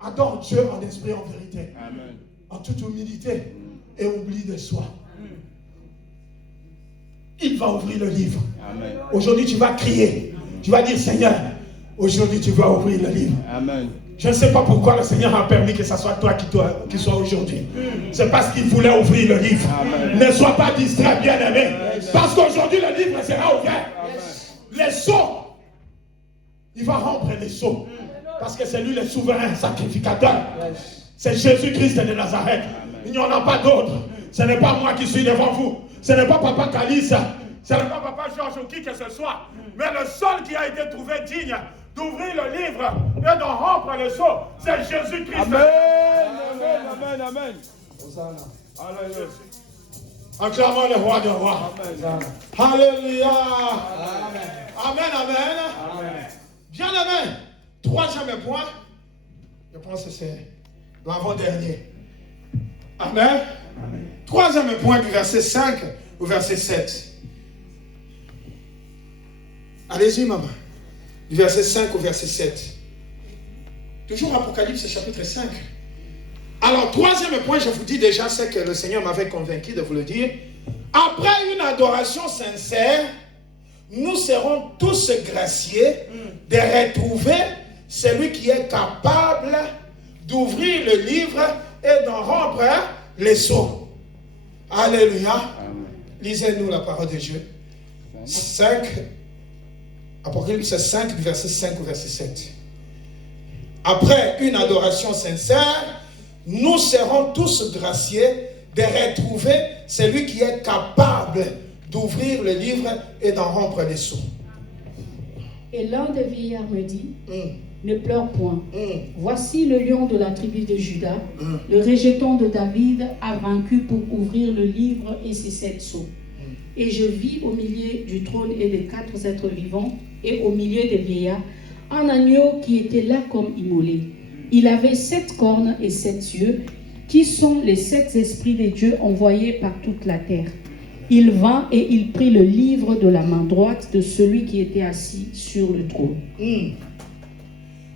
Adore Dieu en esprit, en vérité. Amen. En toute humilité. Et oublie de soi. Il va ouvrir le livre. Aujourd'hui, tu vas crier. Tu vas dire, Seigneur, aujourd'hui, tu vas ouvrir le livre. Amen. Je ne sais pas pourquoi le Seigneur a permis que ce soit toi qui sois aujourd'hui. C'est parce qu'il voulait ouvrir le livre. Amen. Ne sois pas distrait, bien aimé. Parce qu'aujourd'hui, le livre sera ouvert. Les sceaux. Il va rompre les sceaux. Parce que c'est lui le souverain sacrificateur. C'est Jésus-Christ de Nazareth. Il n'y en a pas d'autre. Ce n'est pas moi qui suis devant vous. Ce n'est pas Papa Calice. Ce n'est pas Papa Georges ou qui que ce soit. Mais le seul qui a été trouvé digne d'ouvrir le livre et d'en rompre les sceaux, c'est Jésus-Christ. Amen. Amen. Amen. Alléluia. Acclamons le roi de rois. Alléluia. Amen. Amen. Bien amen. Troisième point, je pense que c'est l'avant-dernier. Amen. Troisième point du verset 5 au verset 7. Allez-y, maman. Du verset 5 au verset 7. Toujours Apocalypse chapitre 5. Alors, troisième point, je vous dis déjà ce que le Seigneur m'avait convaincu de vous le dire. Après une adoration sincère, nous serons tous graciés de retrouver celui qui est capable d'ouvrir le livre et d'en rompre les sceaux. Alléluia. Amen. Lisez-nous la parole de Dieu. 5, Apocalypse 5, du verset 5 au verset 7. Après une adoration sincère, nous serons tous graciés de retrouver celui qui est capable d'ouvrir le livre et d'en rompre les sceaux. Et l'un des vieillards me dit, ne pleure point. Voici le lion de la tribu de Juda, le rejeton de David a vaincu pour ouvrir le livre et ses 7 sceaux. Et je vis au milieu du trône et des 4 êtres vivants et au milieu des vieillards un agneau qui était là comme immolé. Il avait 7 cornes et 7 yeux, qui sont les 7 esprits de Dieu envoyés par toute la terre. Il vint et il prit le livre de la main droite de celui qui était assis sur le trône.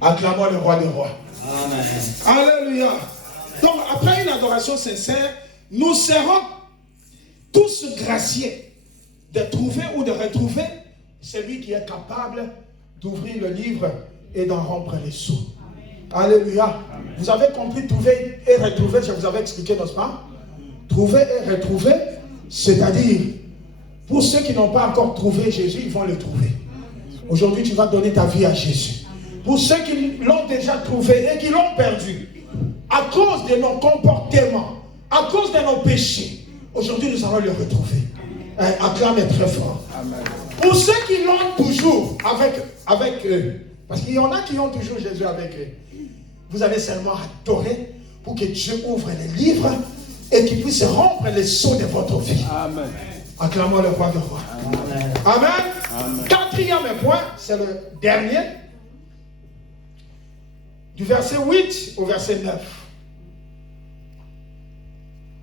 Acclamons le roi des rois. Amen. Alléluia. Donc, après une adoration sincère, nous serons tous graciés de trouver ou de retrouver celui qui est capable d'ouvrir le livre et d'en rompre les sceaux. Alléluia. Amen. Vous avez compris, trouver et retrouver, je vous avais expliqué, n'est-ce pas? Trouver et retrouver, c'est-à-dire, pour ceux qui n'ont pas encore trouvé Jésus, ils vont le trouver. Aujourd'hui, tu vas donner ta vie à Jésus. Pour ceux qui l'ont déjà trouvé et qui l'ont perdu, à cause de nos comportements, à cause de nos péchés, aujourd'hui, nous allons le retrouver. Acclamez très fort. Amen. Pour ceux qui l'ont toujours avec eux, parce qu'il y en a qui ont toujours Jésus avec eux, vous allez seulement adorer pour que Dieu ouvre les livres et qu'il puisse rompre les sceaux de votre vie. Amen. Acclamons le roi de roi. Amen. Amen. Amen. Quatrième point, c'est le dernier. Du verset 8 au verset 9.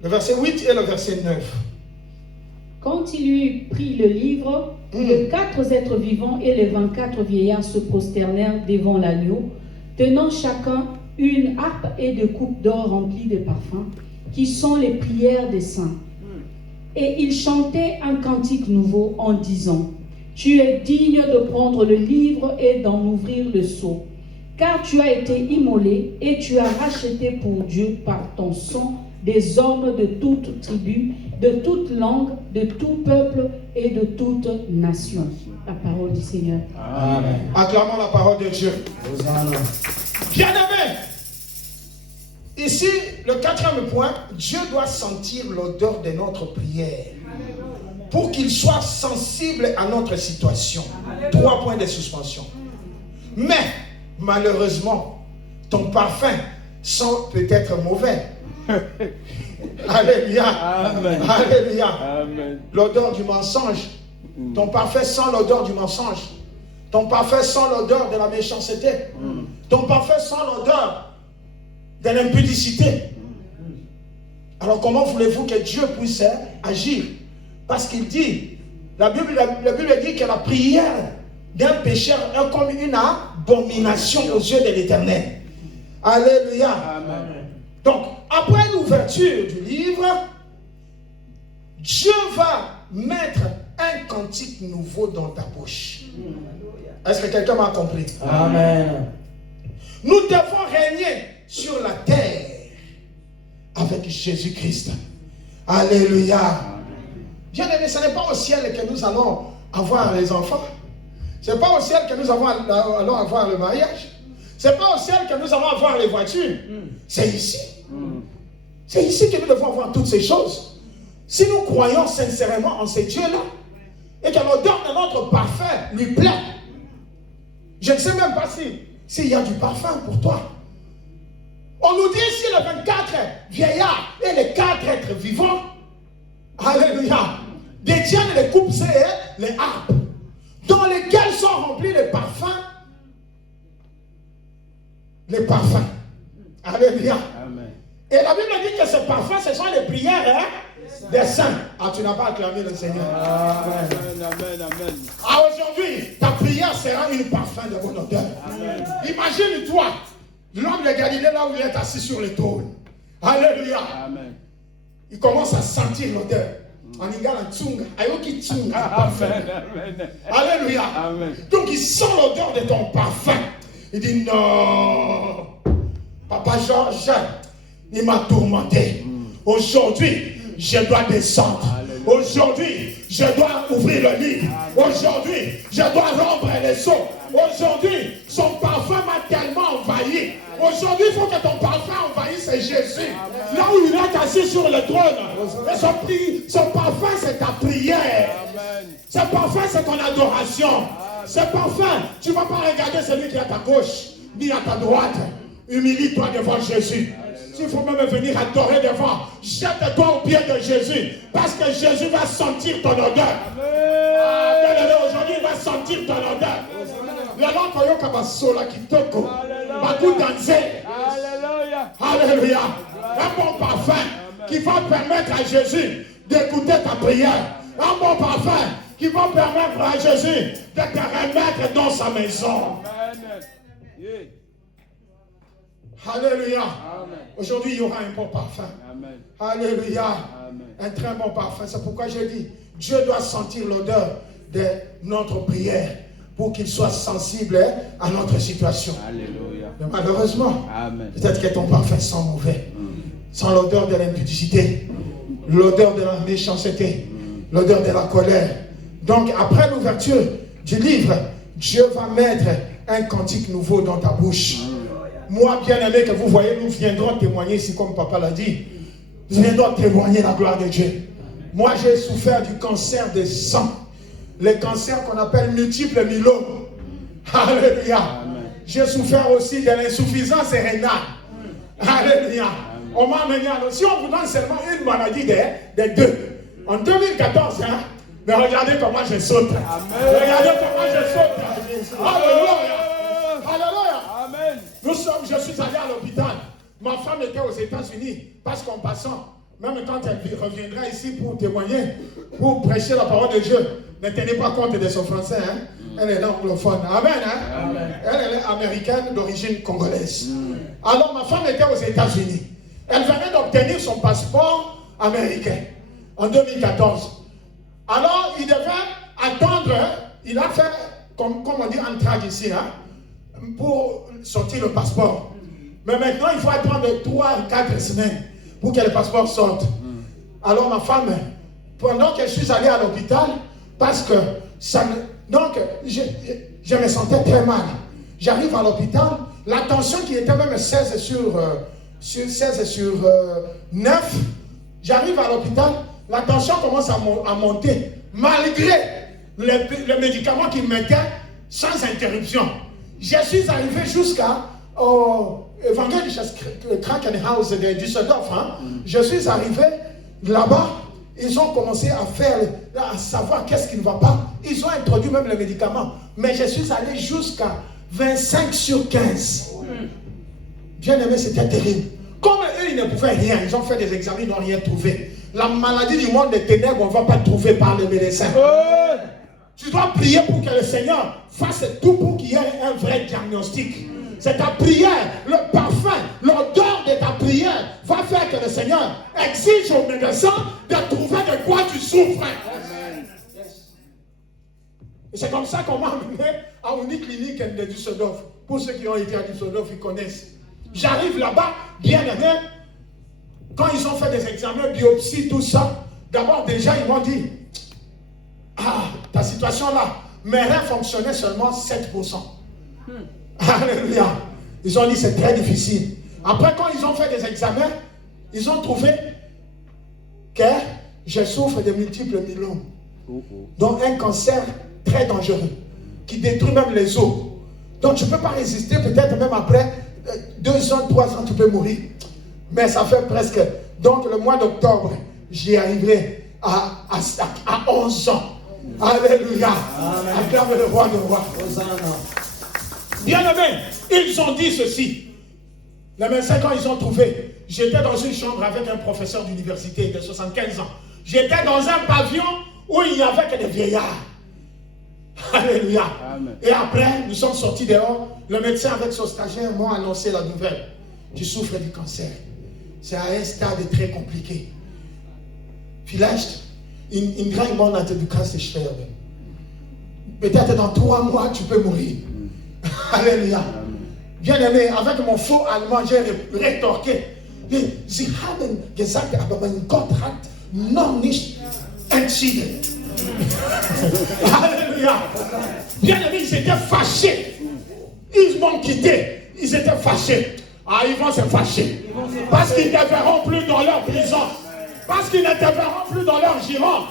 Le verset 8 et le verset 9. Quand il eut pris le livre, les 4 êtres vivants et les 24 vieillards se prosternèrent devant l'agneau, tenant chacun une harpe et 2 coupes d'or remplies de parfums, qui sont les prières des saints. Et ils chantaient un cantique nouveau en disant: Tu es digne de prendre le livre et d'en ouvrir le sceau, car tu as été immolé et tu as racheté pour Dieu par ton sang des hommes de toute tribu, de toute langue, de tout peuple et de toute nation. La parole du Seigneur. Amen. Acclamons la parole de Dieu. Bien-aimés, ici, le 4e point, Dieu doit sentir l'odeur de notre prière pour qu'il soit sensible à notre situation. 3 points de suspension. Mais, malheureusement, ton parfum sent peut-être mauvais. Alléluia. Amen. Alléluia. Amen. L'odeur du mensonge. Ton parfum sent l'odeur du mensonge. Ton parfum sent l'odeur de la méchanceté. Ton parfum sent l'odeur de l'impudicité. Alors comment voulez-vous que Dieu puisse agir? Parce qu'il dit, la Bible dit que la prière d'un pécheur est comme une abomination aux yeux de l'Éternel. Alléluia. Amen. Donc, après l'ouverture du livre, Dieu va mettre un cantique nouveau dans ta bouche. Est-ce que quelqu'un m'a compris? Amen. Nous devons régner sur la terre avec Jésus-Christ. Alléluia. Bien aimé, ce n'est pas au ciel que nous allons avoir les enfants. Ce n'est pas au ciel que nous allons avoir le mariage. Ce n'est pas au ciel que nous allons avoir les voitures. C'est ici. C'est ici que nous devons avoir toutes ces choses. Si nous croyons sincèrement en ces dieux-là, et que l'odeur de notre parfum lui plaît, je ne sais même pas s'il y a du parfum pour toi. On nous dit ici les 24 vieillards et les 4 êtres vivants, alléluia, détiennent les coupes et les harpes, dans lesquelles sont remplis les parfums. Les parfums. Alléluia. Amen. Et la Bible dit que ces parfums, ce sont les prières des saints. Ah, tu n'as pas acclamé le Seigneur. Amen. Amen. Amen. Ah, aujourd'hui, ta prière sera une parfum de bonne odeur. Amen. Imagine-toi, l'homme de Galilée, là où il est assis sur le trône. Alléluia. Amen. Il commence à sentir l'odeur. En ingala tsunga, ayoki tsunga. Amen. Alléluia. Amen. Donc il sent l'odeur de ton parfum. Il dit non, Papa Georges, il m'a tourmenté. Aujourd'hui, je dois descendre. Aujourd'hui, je dois ouvrir le livre. Aujourd'hui, je dois rompre les sceaux. Aujourd'hui, son parfum m'a tellement envahi. Aujourd'hui, il faut que ton parfum envahisse Jésus. Là où il est assis sur le trône. Et son parfum, c'est ta prière. Ce parfum, c'est ton adoration. Ce parfum, tu ne vas pas regarder celui qui est à ta gauche, ni à ta droite. Humilie-toi devant Jésus. S'il faut même venir adorer devant, jette-toi au pied de Jésus. Parce que Jésus va sentir ton odeur. Aujourd'hui, il va sentir ton odeur. Alléluia. Un bon parfum qui va permettre à Jésus d'écouter ta prière. Un bon parfum qui va permettre à Jésus de te remettre dans sa maison. Alléluia. Aujourd'hui, il y aura un bon parfum. Amen. Alléluia. Amen. Un très bon parfum. C'est pourquoi j'ai dit, Dieu doit sentir l'odeur de notre prière pour qu'il soit sensible à notre situation. Alléluia. Mais malheureusement, Amen. peut-être que ton parfum sent mauvais. Sans l'odeur de l'impudicité, l'odeur de la méchanceté, l'odeur de la colère. Donc, après l'ouverture du livre, Dieu va mettre un cantique nouveau dans ta bouche. Moi, bien-aimé, que vous voyez, nous viendrons témoigner ici, comme papa l'a dit. Nous viendrons témoigner la gloire de Dieu. Moi, j'ai souffert du cancer des sang. Le cancer qu'on appelle multiple myélome. Alléluia. J'ai souffert aussi de l'insuffisance rénale. Alléluia. On m'a amené à l'eau. Si on vous donne seulement une maladie des deux. En 2014, hein, mais regardez comment je saute. Regardez comment je saute. Alléluia. Alléluia. Amen. Je suis allé à l'hôpital. Ma femme était aux États-Unis parce qu'en passant, même quand elle reviendra ici pour témoigner, pour prêcher la parole de Dieu, ne tenez pas compte de son français. Hein? Elle est anglophone. Amen. Hein? Amen. Elle est américaine d'origine congolaise. Alors ma femme était aux États-Unis. Elle venait d'obtenir son passeport américain en 2014. Alors il devait attendre, il a fait, comme on dit, un track ici, hein, pour sortir le passeport. Mais maintenant, il faut attendre 3 ou 4 semaines pour que le passeport sorte. Alors ma femme, pendant que je suis allé à l'hôpital, parce que ça me... Donc, je me sentais très mal. J'arrive à l'hôpital, la tension qui était même 16 sur 9, j'arrive à l'hôpital, la tension commence à monter, malgré le médicament qu'ils mettaient sans interruption. Je suis arrivé jusqu'à Evangelisches Krankenhaus de Düsseldorf. Hein. Je suis arrivé là-bas. Ils ont commencé à savoir qu'est-ce qui ne va pas. Ils ont introduit même le médicament. Mais je suis allé jusqu'à 25 sur 15. Bien aimé, c'était terrible. Comme eux, ils ne pouvaient rien. Ils ont fait des examens, ils n'ont rien trouvé. La maladie du monde des ténèbres, on ne va pas trouver par les médecins. Tu dois prier pour que le Seigneur fasse tout pour qu'il y ait un vrai diagnostic. C'est ta prière, le parfum, l'odeur de ta prière va faire que le Seigneur exige au médecin de trouver de quoi tu souffres. Et c'est comme ça qu'on m'a amené à une clinique de Düsseldorf. Pour ceux qui ont été à Düsseldorf, ils connaissent. J'arrive là-bas, bien aimé. Quand ils ont fait des examens, biopsie, tout ça, d'abord déjà ils m'ont dit, ta situation là, mes reins fonctionnaient seulement 7%. Alléluia. Ils ont dit c'est très difficile. Après, quand ils ont fait des examens, ils ont trouvé que je souffre de multiples myélomes. Donc un cancer très dangereux qui détruit même les os. Donc tu ne peux pas résister, peut-être même après 2 ans, 3 ans, tu peux mourir. Mais ça fait presque... Donc le mois d'octobre, j'y arrivé à 11 ans. Alléluia. Acclame le roi de rois. Bien aimé, ils ont dit ceci. Les médecins, quand ils ont trouvé, j'étais dans une chambre avec un professeur d'université de 75 ans. J'étais dans un pavillon où il n'y avait que des vieillards. Alléluia. Amen. Et après, nous sommes sortis dehors. Le médecin avec son stagiaire m'ont annoncé la nouvelle. Tu souffres du cancer. C'est à un stade très compliqué. Vielleicht in 3 Monaten du kannst sterben. Peut-être dans 3 mois, tu peux mourir. Alléluia. Bien aimé, avec mon faux allemand, j'ai rétorqué. Sie haben gesagt, aber mein Gott hat noch nicht entschieden. Alléluia. Bien aimé, ils étaient fâchés. Ils m'ont quitté. Ils étaient fâchés. Ils vont se fâcher. Parce qu'ils ne te verront plus dans leur prison. Parce qu'ils ne te verront plus dans leur giron.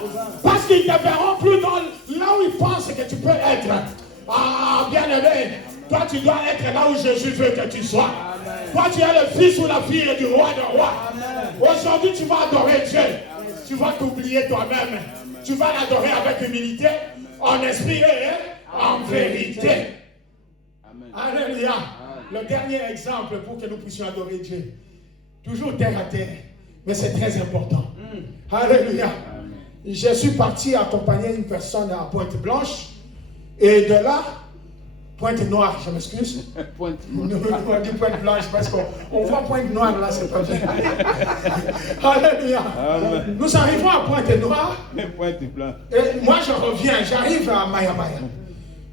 Parce qu'ils ne te verront plus dans là où ils pensent que tu peux être. Bien aimé, toi tu dois être là où Jésus veut que tu sois. Amen. Toi tu es le fils ou la fille du roi de rois. Aujourd'hui tu vas adorer Dieu. Tu vas t'oublier toi-même. Tu vas l'adorer avec humilité, en esprit et en vérité. Amen. Alléluia. Le dernier exemple pour que nous puissions adorer Dieu. Toujours terre à terre. Mais c'est très important. Alléluia. Amen. Je suis parti accompagner une personne à Pointe-Blanche. Et de là, Pointe noire, je m'excuse. Pointe On dit pointe blanche parce qu'on voit pointe noire là, c'est pas bien. Alléluia. Amen. Nous arrivons à pointe noire. Pointe blanche. Et moi je reviens, j'arrive à Maya Maya.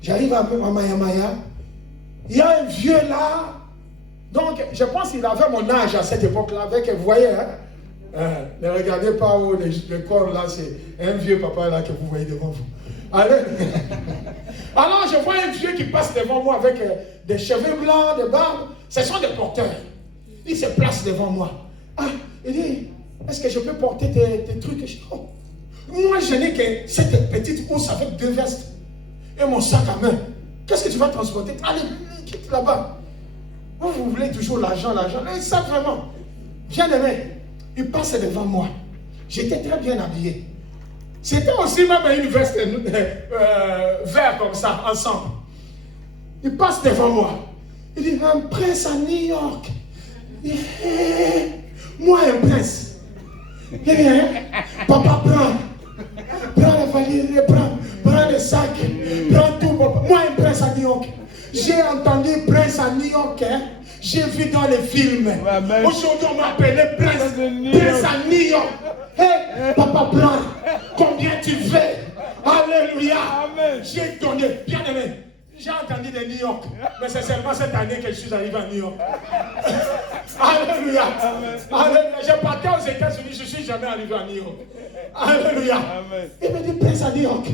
J'arrive à Maya Maya. Il y a un vieux là. Donc je pense qu'il avait mon âge à cette époque-là. Avec, vous voyez, hein? Ne regardez pas où le corps là, c'est un vieux papa là que vous voyez devant vous. Allez. Alors je vois un vieux qui passe devant moi avec des cheveux blancs, des barbes. Ce sont des porteurs. Il se place devant moi. Ah, il dit, est-ce que je peux porter tes trucs? Je dis, oh. Moi je n'ai que cette petite housse avec 2 vestes et mon sac à main. Qu'est-ce que tu vas transporter? Allez, quitte là-bas. Vous voulez toujours l'argent. Et ça vraiment. Bien aimé, il passe devant moi. J'étais très bien habillé. C'était aussi même une veste vert comme ça, ensemble. Il passe devant moi. Il dit, un prince à New York. Il dit, hey, moi un prince. Eh bien, papa prends la valise, prends le sac, prends tout. Moi un prince à New York. J'ai entendu prince à New York, hein? J'ai vu dans les films. Aujourd'hui on m'appelait prince à New York. Hey, papa prends, combien tu veux? Alléluia. J'ai donné, bien aimé. J'ai entendu de New York, mais c'est seulement cette année que je suis arrivé à New York. Alléluia. Alléluia. J'ai parti aux États-Unis, je ne suis jamais arrivé à New York. Alléluia. Il me dit, prince à New York.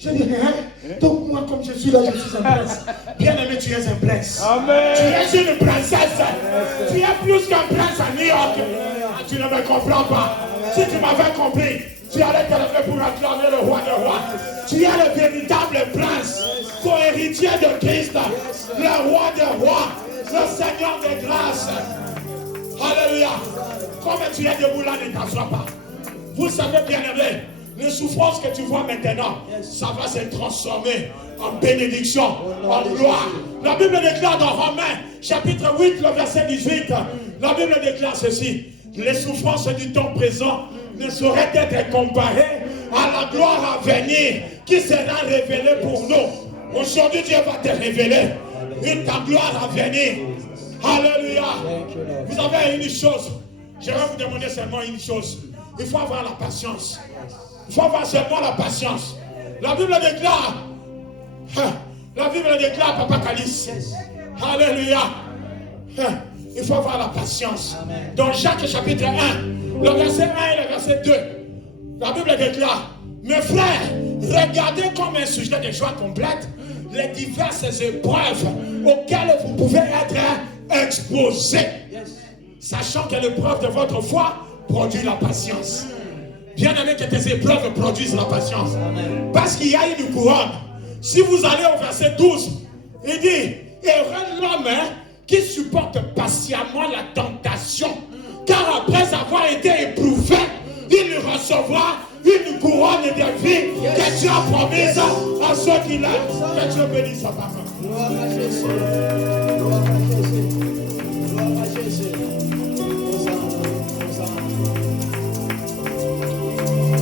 Je dis, hein? Donc moi, comme je suis là, je suis un prince. Bien aimé, tu es un prince. Amen. Tu es une princesse. Tu es plus qu'un prince à New York. Tu ne me comprends pas. Si tu m'avais compris, tu allais te lever pour acclamer le roi des rois. Tu es le véritable prince, co-héritier de Christ, le roi des rois, le Seigneur des grâces. Alléluia. Comme tu es debout là, ne t'assois pas. Vous savez bien aimé, les souffrances que tu vois maintenant, ça va se transformer en bénédiction, en gloire. La Bible déclare dans Romains, chapitre 8, le verset 18, la Bible déclare ceci. Les souffrances du temps présent ne sauraient être comparées à la gloire à venir qui sera révélée pour nous. Aujourd'hui, Dieu va te révéler ta gloire à venir. Alléluia. Vous avez une chose. Je vais vous demander seulement une chose. Il faut avoir la patience. Il faut avoir seulement la patience. La Bible déclare, Papa Calice. Alléluia. Il faut avoir la patience. Dans Jacques chapitre 1, le verset 1 et le verset 2, la Bible déclare, mes frères, regardez comme un sujet de joie complète les diverses épreuves auxquelles vous pouvez être exposés. Sachant que l'épreuve de votre foi produit la patience. Bien aimé, que tes épreuves produisent la patience. Parce qu'il y a une couronne. Si vous allez au verset 12, il dit, heureux l'homme qui supporte patiemment la tentation, car après avoir été éprouvé, il recevra une couronne de vie que Dieu a promise à ceux qui l'aiment. Que Dieu bénisse sa parole. Gloire à Jésus. Gloire à Jésus.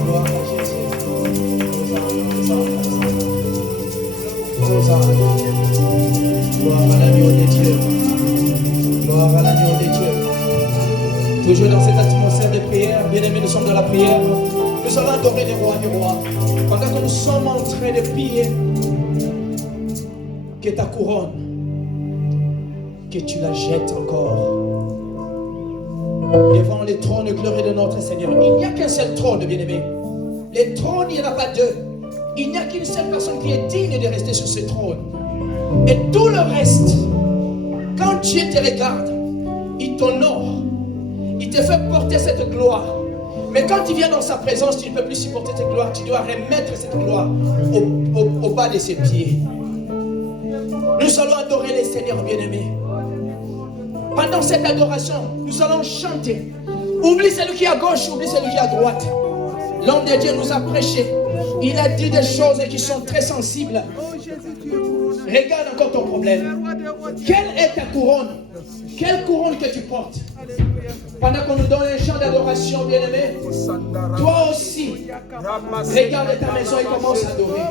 Gloire à Jésus. Gloire à Jésus. Gloire à l'agneau de Dieu. Gloire à l'agneau de Dieu. Toujours dans cette atmosphère de prière, bien-aimés, nous sommes dans la prière. Nous allons adorer les rois du roi. Pendant que nous sommes en train de prier, que ta couronne, que tu la jettes encore devant les trônes glorieux de notre Seigneur. Il n'y a qu'un seul trône, bien-aimé. Les trônes, il n'y en a pas deux. Il n'y a qu'une seule personne qui est digne de rester sur ce trône. Et tout le reste, quand Dieu te regarde, il t'honore. Il te fait porter cette gloire. Mais quand tu viens dans sa présence, tu ne peux plus supporter cette gloire. Tu dois remettre cette gloire au bas de ses pieds. Nous allons adorer les Seigneurs bien-aimés. Pendant cette adoration, nous allons chanter. Oublie celui qui est à gauche, oublie celui qui est à droite. L'homme de Dieu nous a prêché. Il a dit des choses qui sont très sensibles. Regarde encore ton problème. Quelle est ta couronne? Quelle couronne que tu portes? Pendant qu'on nous donne un chant d'adoration, bien-aimé, toi aussi, regarde ta maison et commence à adorer.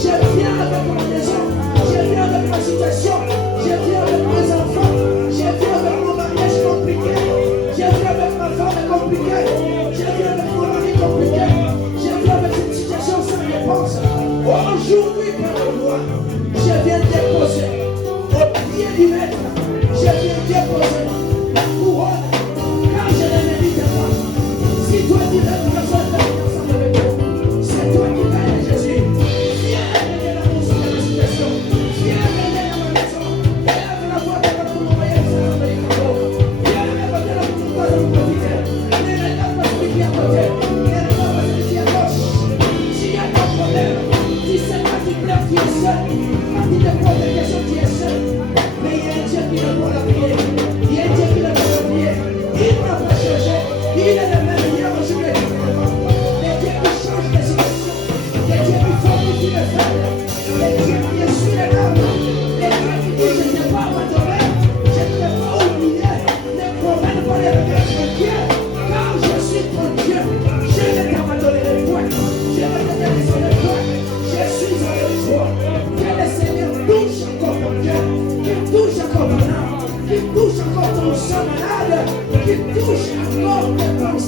Je viens avec ma maison, je viens avec ma situation.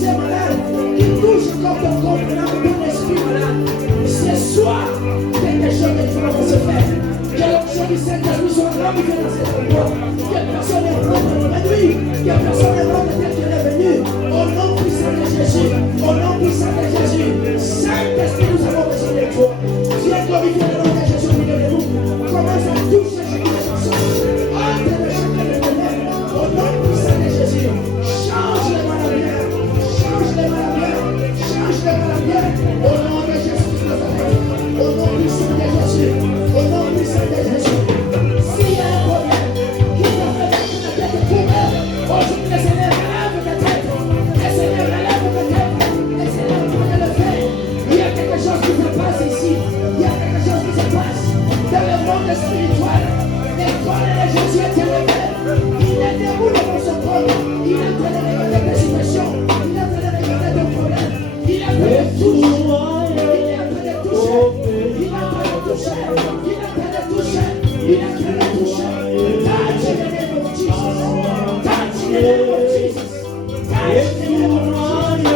pensée malade, qui touche encore ton corps, ton esprit malade. Ce soir, quelque chose de différent va se faire. Que l'onction du Saint-Esprit soit remplie dans cet endroit. Que personne n'est prêt de réduire. Que personne n'est prêt de dire qu'il est venu. Au nom puissant de Jésus. Au nom puissant de Jésus. Saint-Esprit, nous avons besoin de toi. Viens glorifier le nom de Jésus au milieu de nous. Commence à toucher chacune des personnes. Entre de chacun de tes mains. Au nom puissant de Jésus. Change les malades bien. Change les malades bien. Change les malades bien. Au nom de Jésus de Nazareth. Au nom puissant de Jésus. Au nom puissant de Jésus. S'il y a un problème qui t'a fait mettre la tête de couvert, aujourd'hui le Seigneur relève ta tête. Le Seigneur relève ta tête. Le Seigneur peut le faire. Il y a quelque chose qui se passe ici. Il y a quelque chose qui se passe dans le monde spirituel. L'école de Jésus est élevé. Il est debout devant son corps. Il est en train de regarder tes situations. Il est en train de regarder tes problèmes. Il est en train de toucher. Il est en train de toucher. Il est en train de toucher. Il est en train de toucher. Il est en train de toucher. Touch in the name of Jesus. Touch in the name of Jesus. Touch in the name of Jesus. Il enlève ce qui est mal. Il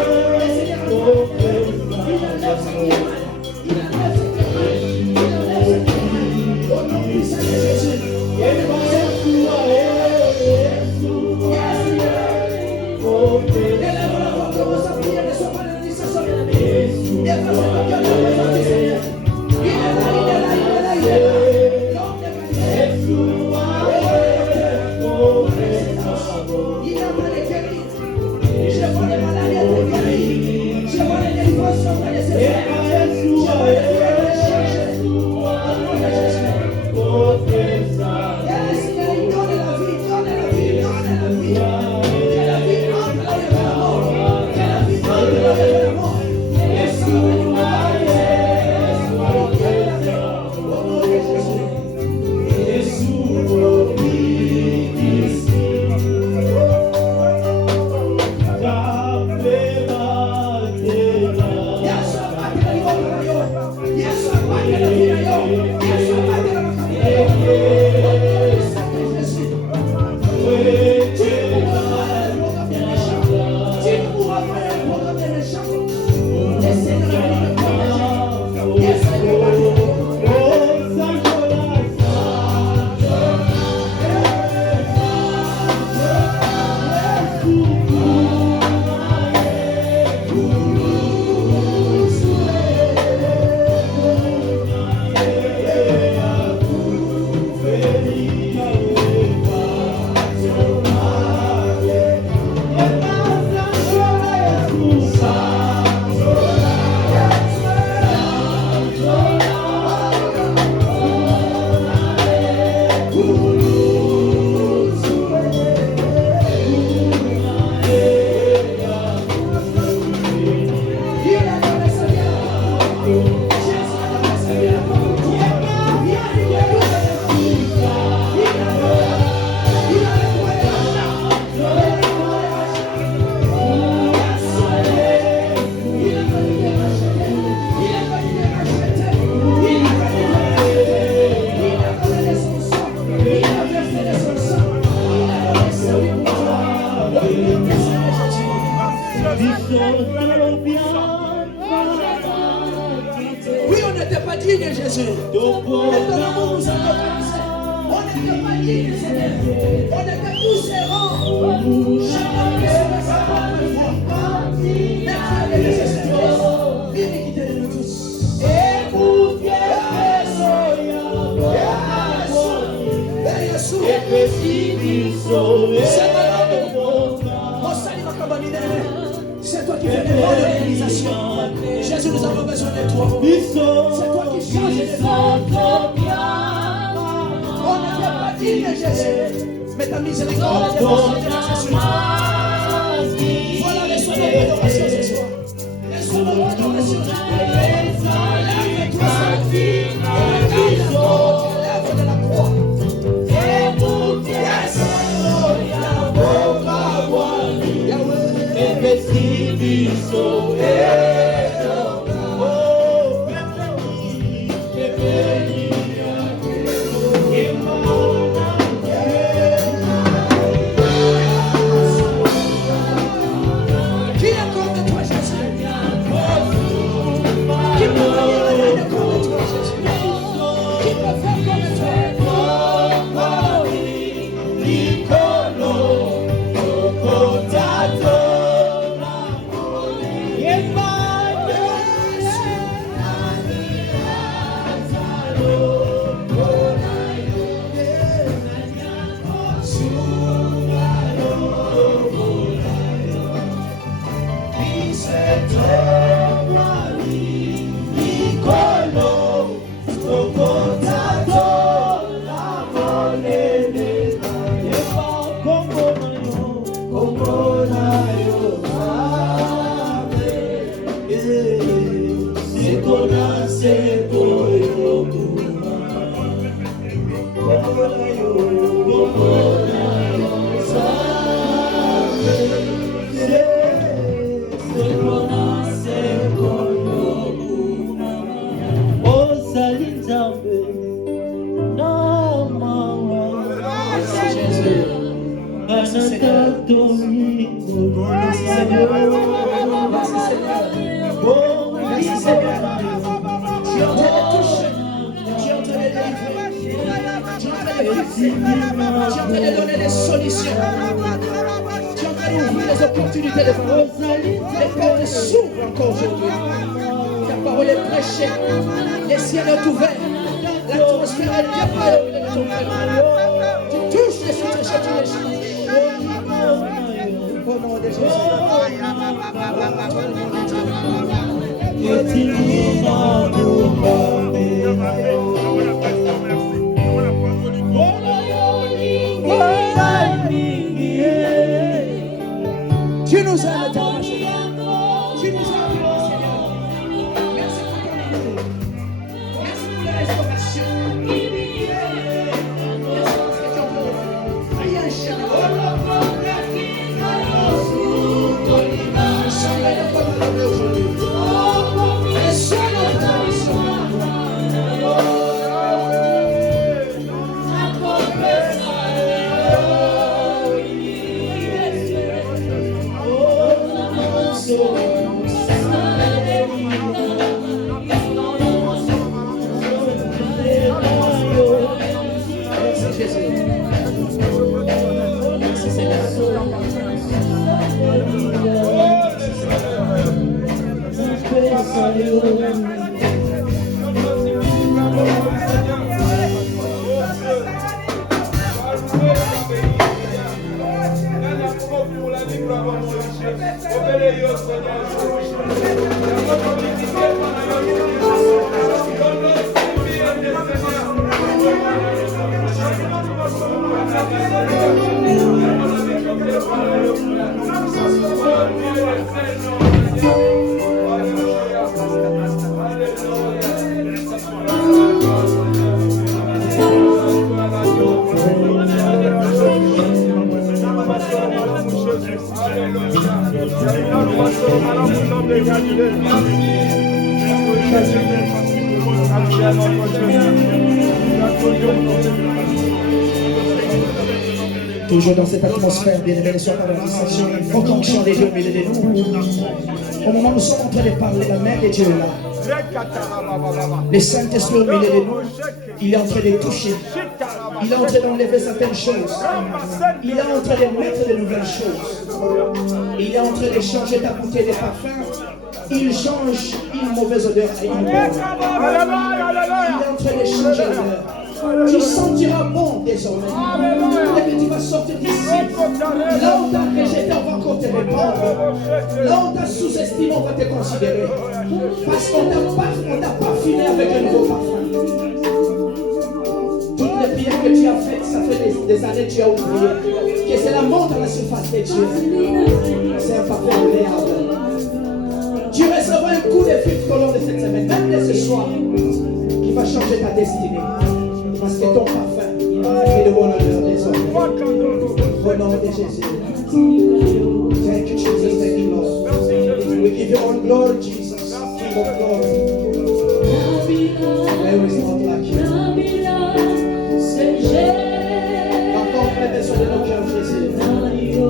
enlève ce qui est mal. Il enlève ce qui est mal. Au nom puissant de Jésus. Élève la voix, commence à prier, ne sois pas l'administration de l'ennemi. Efface ton cœur dans la présence du Seigneur. Il est là, il est là, il est là, il est là. L'homme de Galilée. Il est en train de guérir. Je vois les maladies être guéries. Je vois les délivrances en train de se faire. Je vois les fiertés changer. Au nom de Jésus. Yes, il donne la vie, donne la vie, donne la vie. Que la vie entre la vie de la mort. Que la vie entre la vie de la mort. Et ça va nous au nom de Jésus. Oui, on n'était pas digne, Jésus. Mais ton amour nous a récompensés. On n'était pas digne, Seigneur. On était tous errants. Chacun qui se met sa propre foi. Mais tu as laissé cette grâce. L'iniquité de nous tous. C'est toi qui fais des grandes réalisations. Jésus, nous avons besoin de toi. C'est toi qui changes les vies. On n'était pas digne, Jésus. Mais ta miséricorde est Jésus. Voilà, reçois notre adoration ce soir. Reçois notre adoration ce soir. Lève-toi, Saint-Fils. Regarde la porte, lève de la croix. Yes. Qui est Tu es en train de donner des solutions. Tu es en train d'ouvrir des opportunités devant nous. Les portes s'ouvrent encore aujourd'hui. Ta parole est prêchée. Les ciels sont ouverts. L'atmosphère est préparée au milieu de ton peuple. Tu touches les situations, tu les changes. Au nom de Jésus. Tu nous aimes, éternel. Tu nous aimes, Seigneur. Merci pour ton amour. Merci pour la restauration. Merci parce que tu as fait rien jamais. Soyez le commandement aujourd'hui. Et soyez le commandement. Toujours dans cette atmosphère, bien-aimés, ne sois pas dans la distraction. Forte onction des dieux au milieu de nous. Au moment où nous sommes en train de parler, la main de Dieu est là. Le Saint-Esprit au milieu de nous, il est en train de toucher. Il est en train d'enlever certaines choses. Il est en train de mettre de nouvelles choses. Il est en train de changer ta bouteille de parfum. Il change une mauvaise odeur à une bonne. Il est en train de changer l'odeur. Tu sentiras bon désormais. Et que tu vas sortir d'ici. Là où tu as rejeté, on va encore te répondre. Là où tu as sous-estimé, on va te considérer. Parce qu'on t'a parfumé avec un nouveau parfum. Toutes les prières que tu as faites, ça fait des années que tu as oublié. Que c'est la monte à la surface de Dieu. C'est un parfum agréable. Tu recevras un coup de fil au long de cette semaine, même dès ce soir, qui va changer ta destinée. Parce que ton parfum est de bonne odeur des hommes. Au nom de Jésus. Thank you, Jesus. Thank you, Lord. We give you all glory, Jesus. King of glory. There is not like you. Encore plein besoin de nos cœurs, Jésus. Au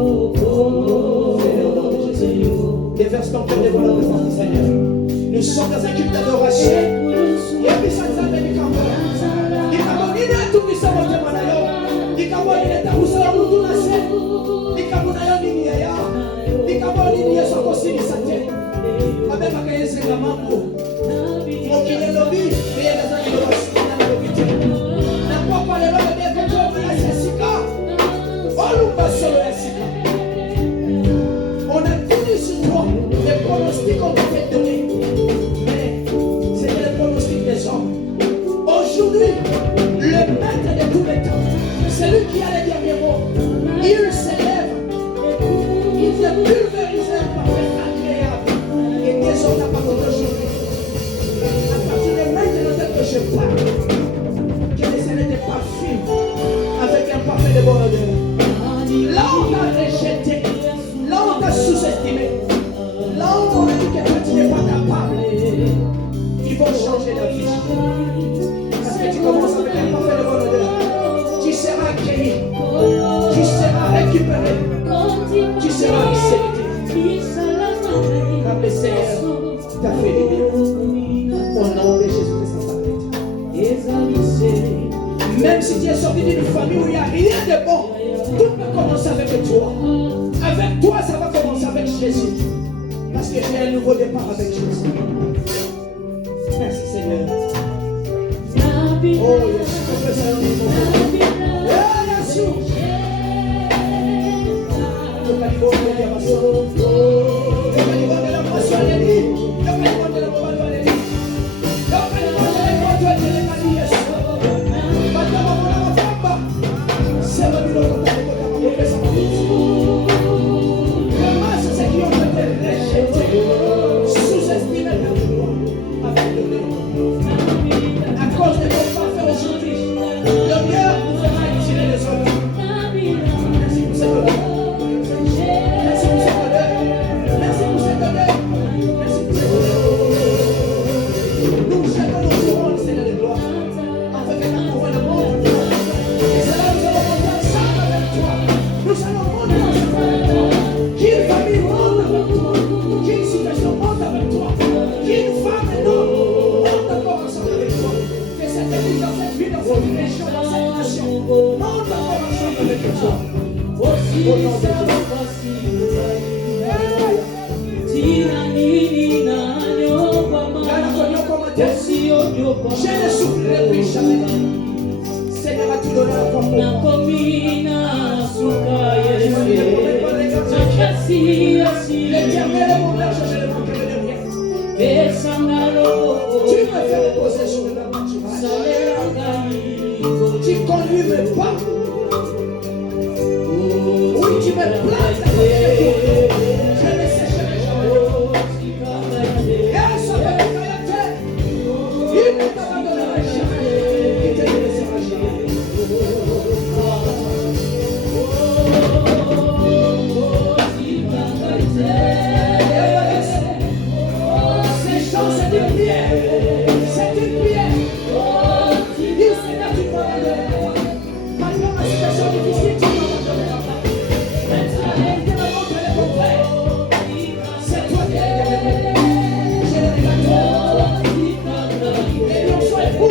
nom de Jésus. Déverse ton cœur de bonne devant le Seigneur. Nous sommes dans un culte d'adoration. Et puis ça nous amène du camp. On a tenu sur toi les pronostics qu'on t'avait donnés, mais c'était les pronostics des hommes. Aujourd'hui, le maître de tous les temps, celui qui a les derniers mots, il s'élève, il vient pulvériser par fait agréable et désormais à partir d'aujourd'hui. À partir de maintenant que je parle, que les années de parfum tu es sorti d'une famille où il n'y a rien de bon, tout peut commencer avec toi. Avec toi, ça va commencer avec Jésus. Parce que j'ai un nouveau départ avec Jésus. Merci Seigneur. Oh, yes. Je ne souffrirai plus jamais. Seigneur a tout donné à toi pour moi. L'éternel est mon berger, je ne manquerai de rien. Tu me fais reposer sur le pâturage. Tu conduis mes pas. Oui, tu me plantes à côté de toi. Je ne sécherai jamais. Et ça va être la terre. Il ne t'abandonnera jamais. Il te laissera jamais. Ces chants, c'est une prière. C'est une prière. Dis Seigneur, tu peux m'aider. Malgré ma situation difficile, tu peux m'aider. Maintenant, tu m'as montré le contraire. C'est toi qui as gagné. Je le regarde. Et l'on soit fou,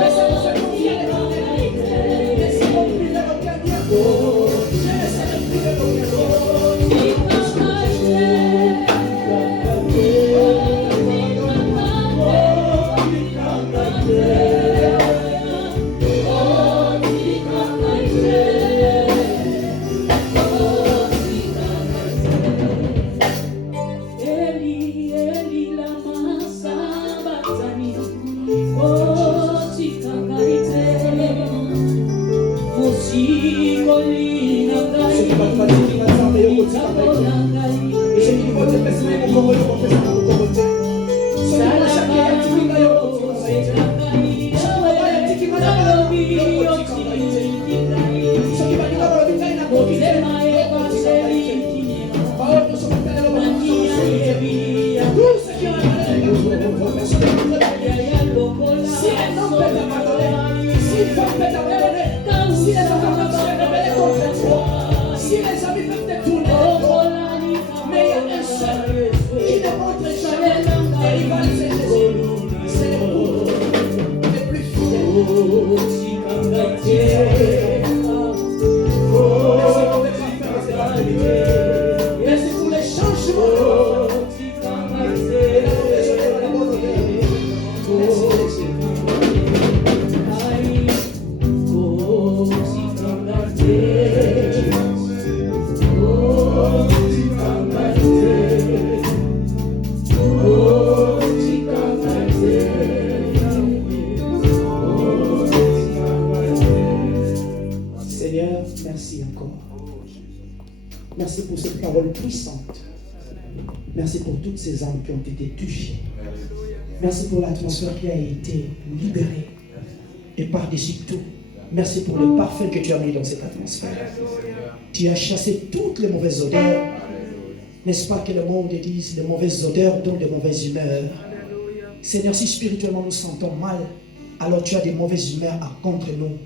laissez-moi se confier les mains. Laissez-moi prier le cœur. Je laisse le prier le cœur. Merci pour cette parole puissante. Merci pour toutes ces âmes qui ont été touchées. Merci pour l'atmosphère qui a été libérée. Et par-dessus tout, merci pour le parfum que tu as mis dans cette atmosphère. Tu as chassé toutes les mauvaises odeurs. N'est-ce pas que le monde dise les mauvaises odeurs donnent de mauvaises humeurs. Seigneur, si spirituellement nous sentons mal, alors tu as des mauvaises humeurs contre nous.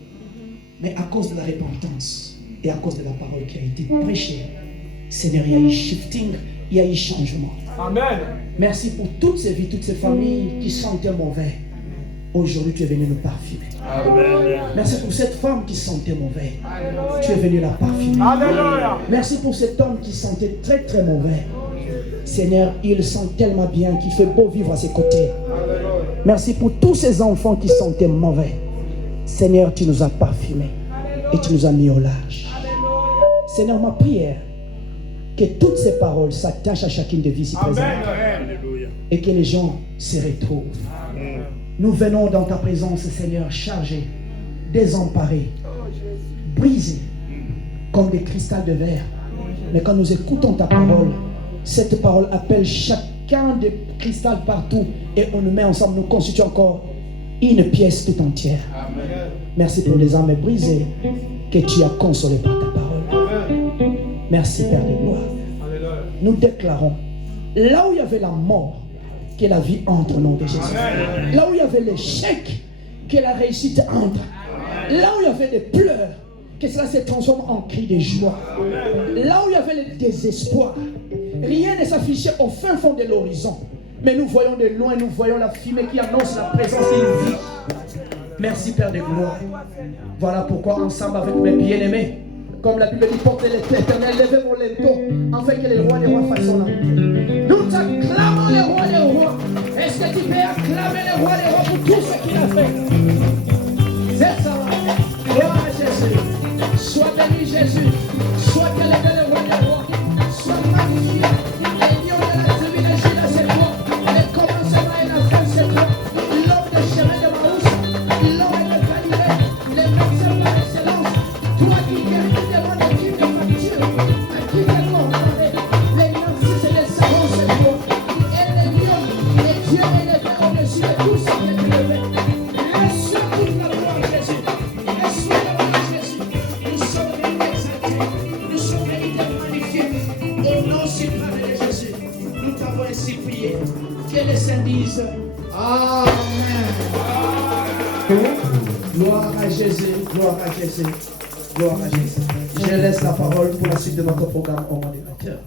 Mais à cause de la repentance et à cause de la parole qui a été prêchée, Seigneur, il y a eu shifting, il y a eu changement. Amen. Merci pour toutes ces vies, toutes ces familles qui sentaient mauvais. Aujourd'hui, tu es venu nous parfumer. Merci pour cette femme qui sentait mauvais. Tu es venu la parfumer. Merci pour cet homme qui sentait très très mauvais. Seigneur, il sent tellement bien qu'il fait beau vivre à ses côtés. Merci pour tous ces enfants qui sentaient mauvais. Seigneur, tu nous as parfumés et tu nous as mis au large. Seigneur, ma prière, que toutes ces paroles s'attachent à chacune des vies ici présentes et que les gens se retrouvent. Nous venons dans ta présence, Seigneur, chargés, désemparés, brisés comme des cristals de verre. Mais quand nous écoutons ta parole, cette parole appelle chacun des cristals partout et on nous met ensemble, nous constituons encore une pièce tout entière. Merci pour les âmes brisées que tu as consolées par ta parole. Merci Père de gloire. Nous déclarons, là où il y avait la mort, que la vie entre au nom de Jésus. Là où il y avait l'échec, que la réussite entre. Là où il y avait des pleurs, que cela se transforme en cri de joie. Là où il y avait le désespoir, rien ne s'affichait au fin fond de l'horizon. Mais nous voyons de loin, nous voyons la fumée qui annonce la présence d'une vie. Merci Père de gloire. Voilà pourquoi ensemble avec mes bien-aimés, comme la Bible dit, portez l'Éternel, levez vos linteaux, afin que les rois des rois fassent son entrée. Nous t'acclamons les rois des rois. Est-ce que tu peux acclamer les rois des rois pour tout ce qu'il a fait? C'est ça. Gloire à Jésus. Sois béni Jésus. Sois élevé le roi des rois. Sois magnifié. Les lions de la tribu de Juda, c'est toi. Le commencement et la fin, c'est toi. L'homme de chemin de Maousse, l'homme de Galilée, les médecins par excellence. Toi qui guéris les démons et qui te facture, à qui te comparé. Les narcisses et les savants, c'est toi. Et les lions, et Dieu est élevé au-dessus de tout ce qui est élevé. Reçois toute la gloire de Jésus. Reçois la gloire de Jésus. Nous sommes venus exaltés. Nous sommes venus te magnifier. Au nom suprême de Jésus, nous t'avons ainsi prié. Que les saints disent Amen. Gloire à Jésus, gloire à Jésus, gloire à Jésus. Je laisse la parole pour la suite de notre programme au nom des acteurs.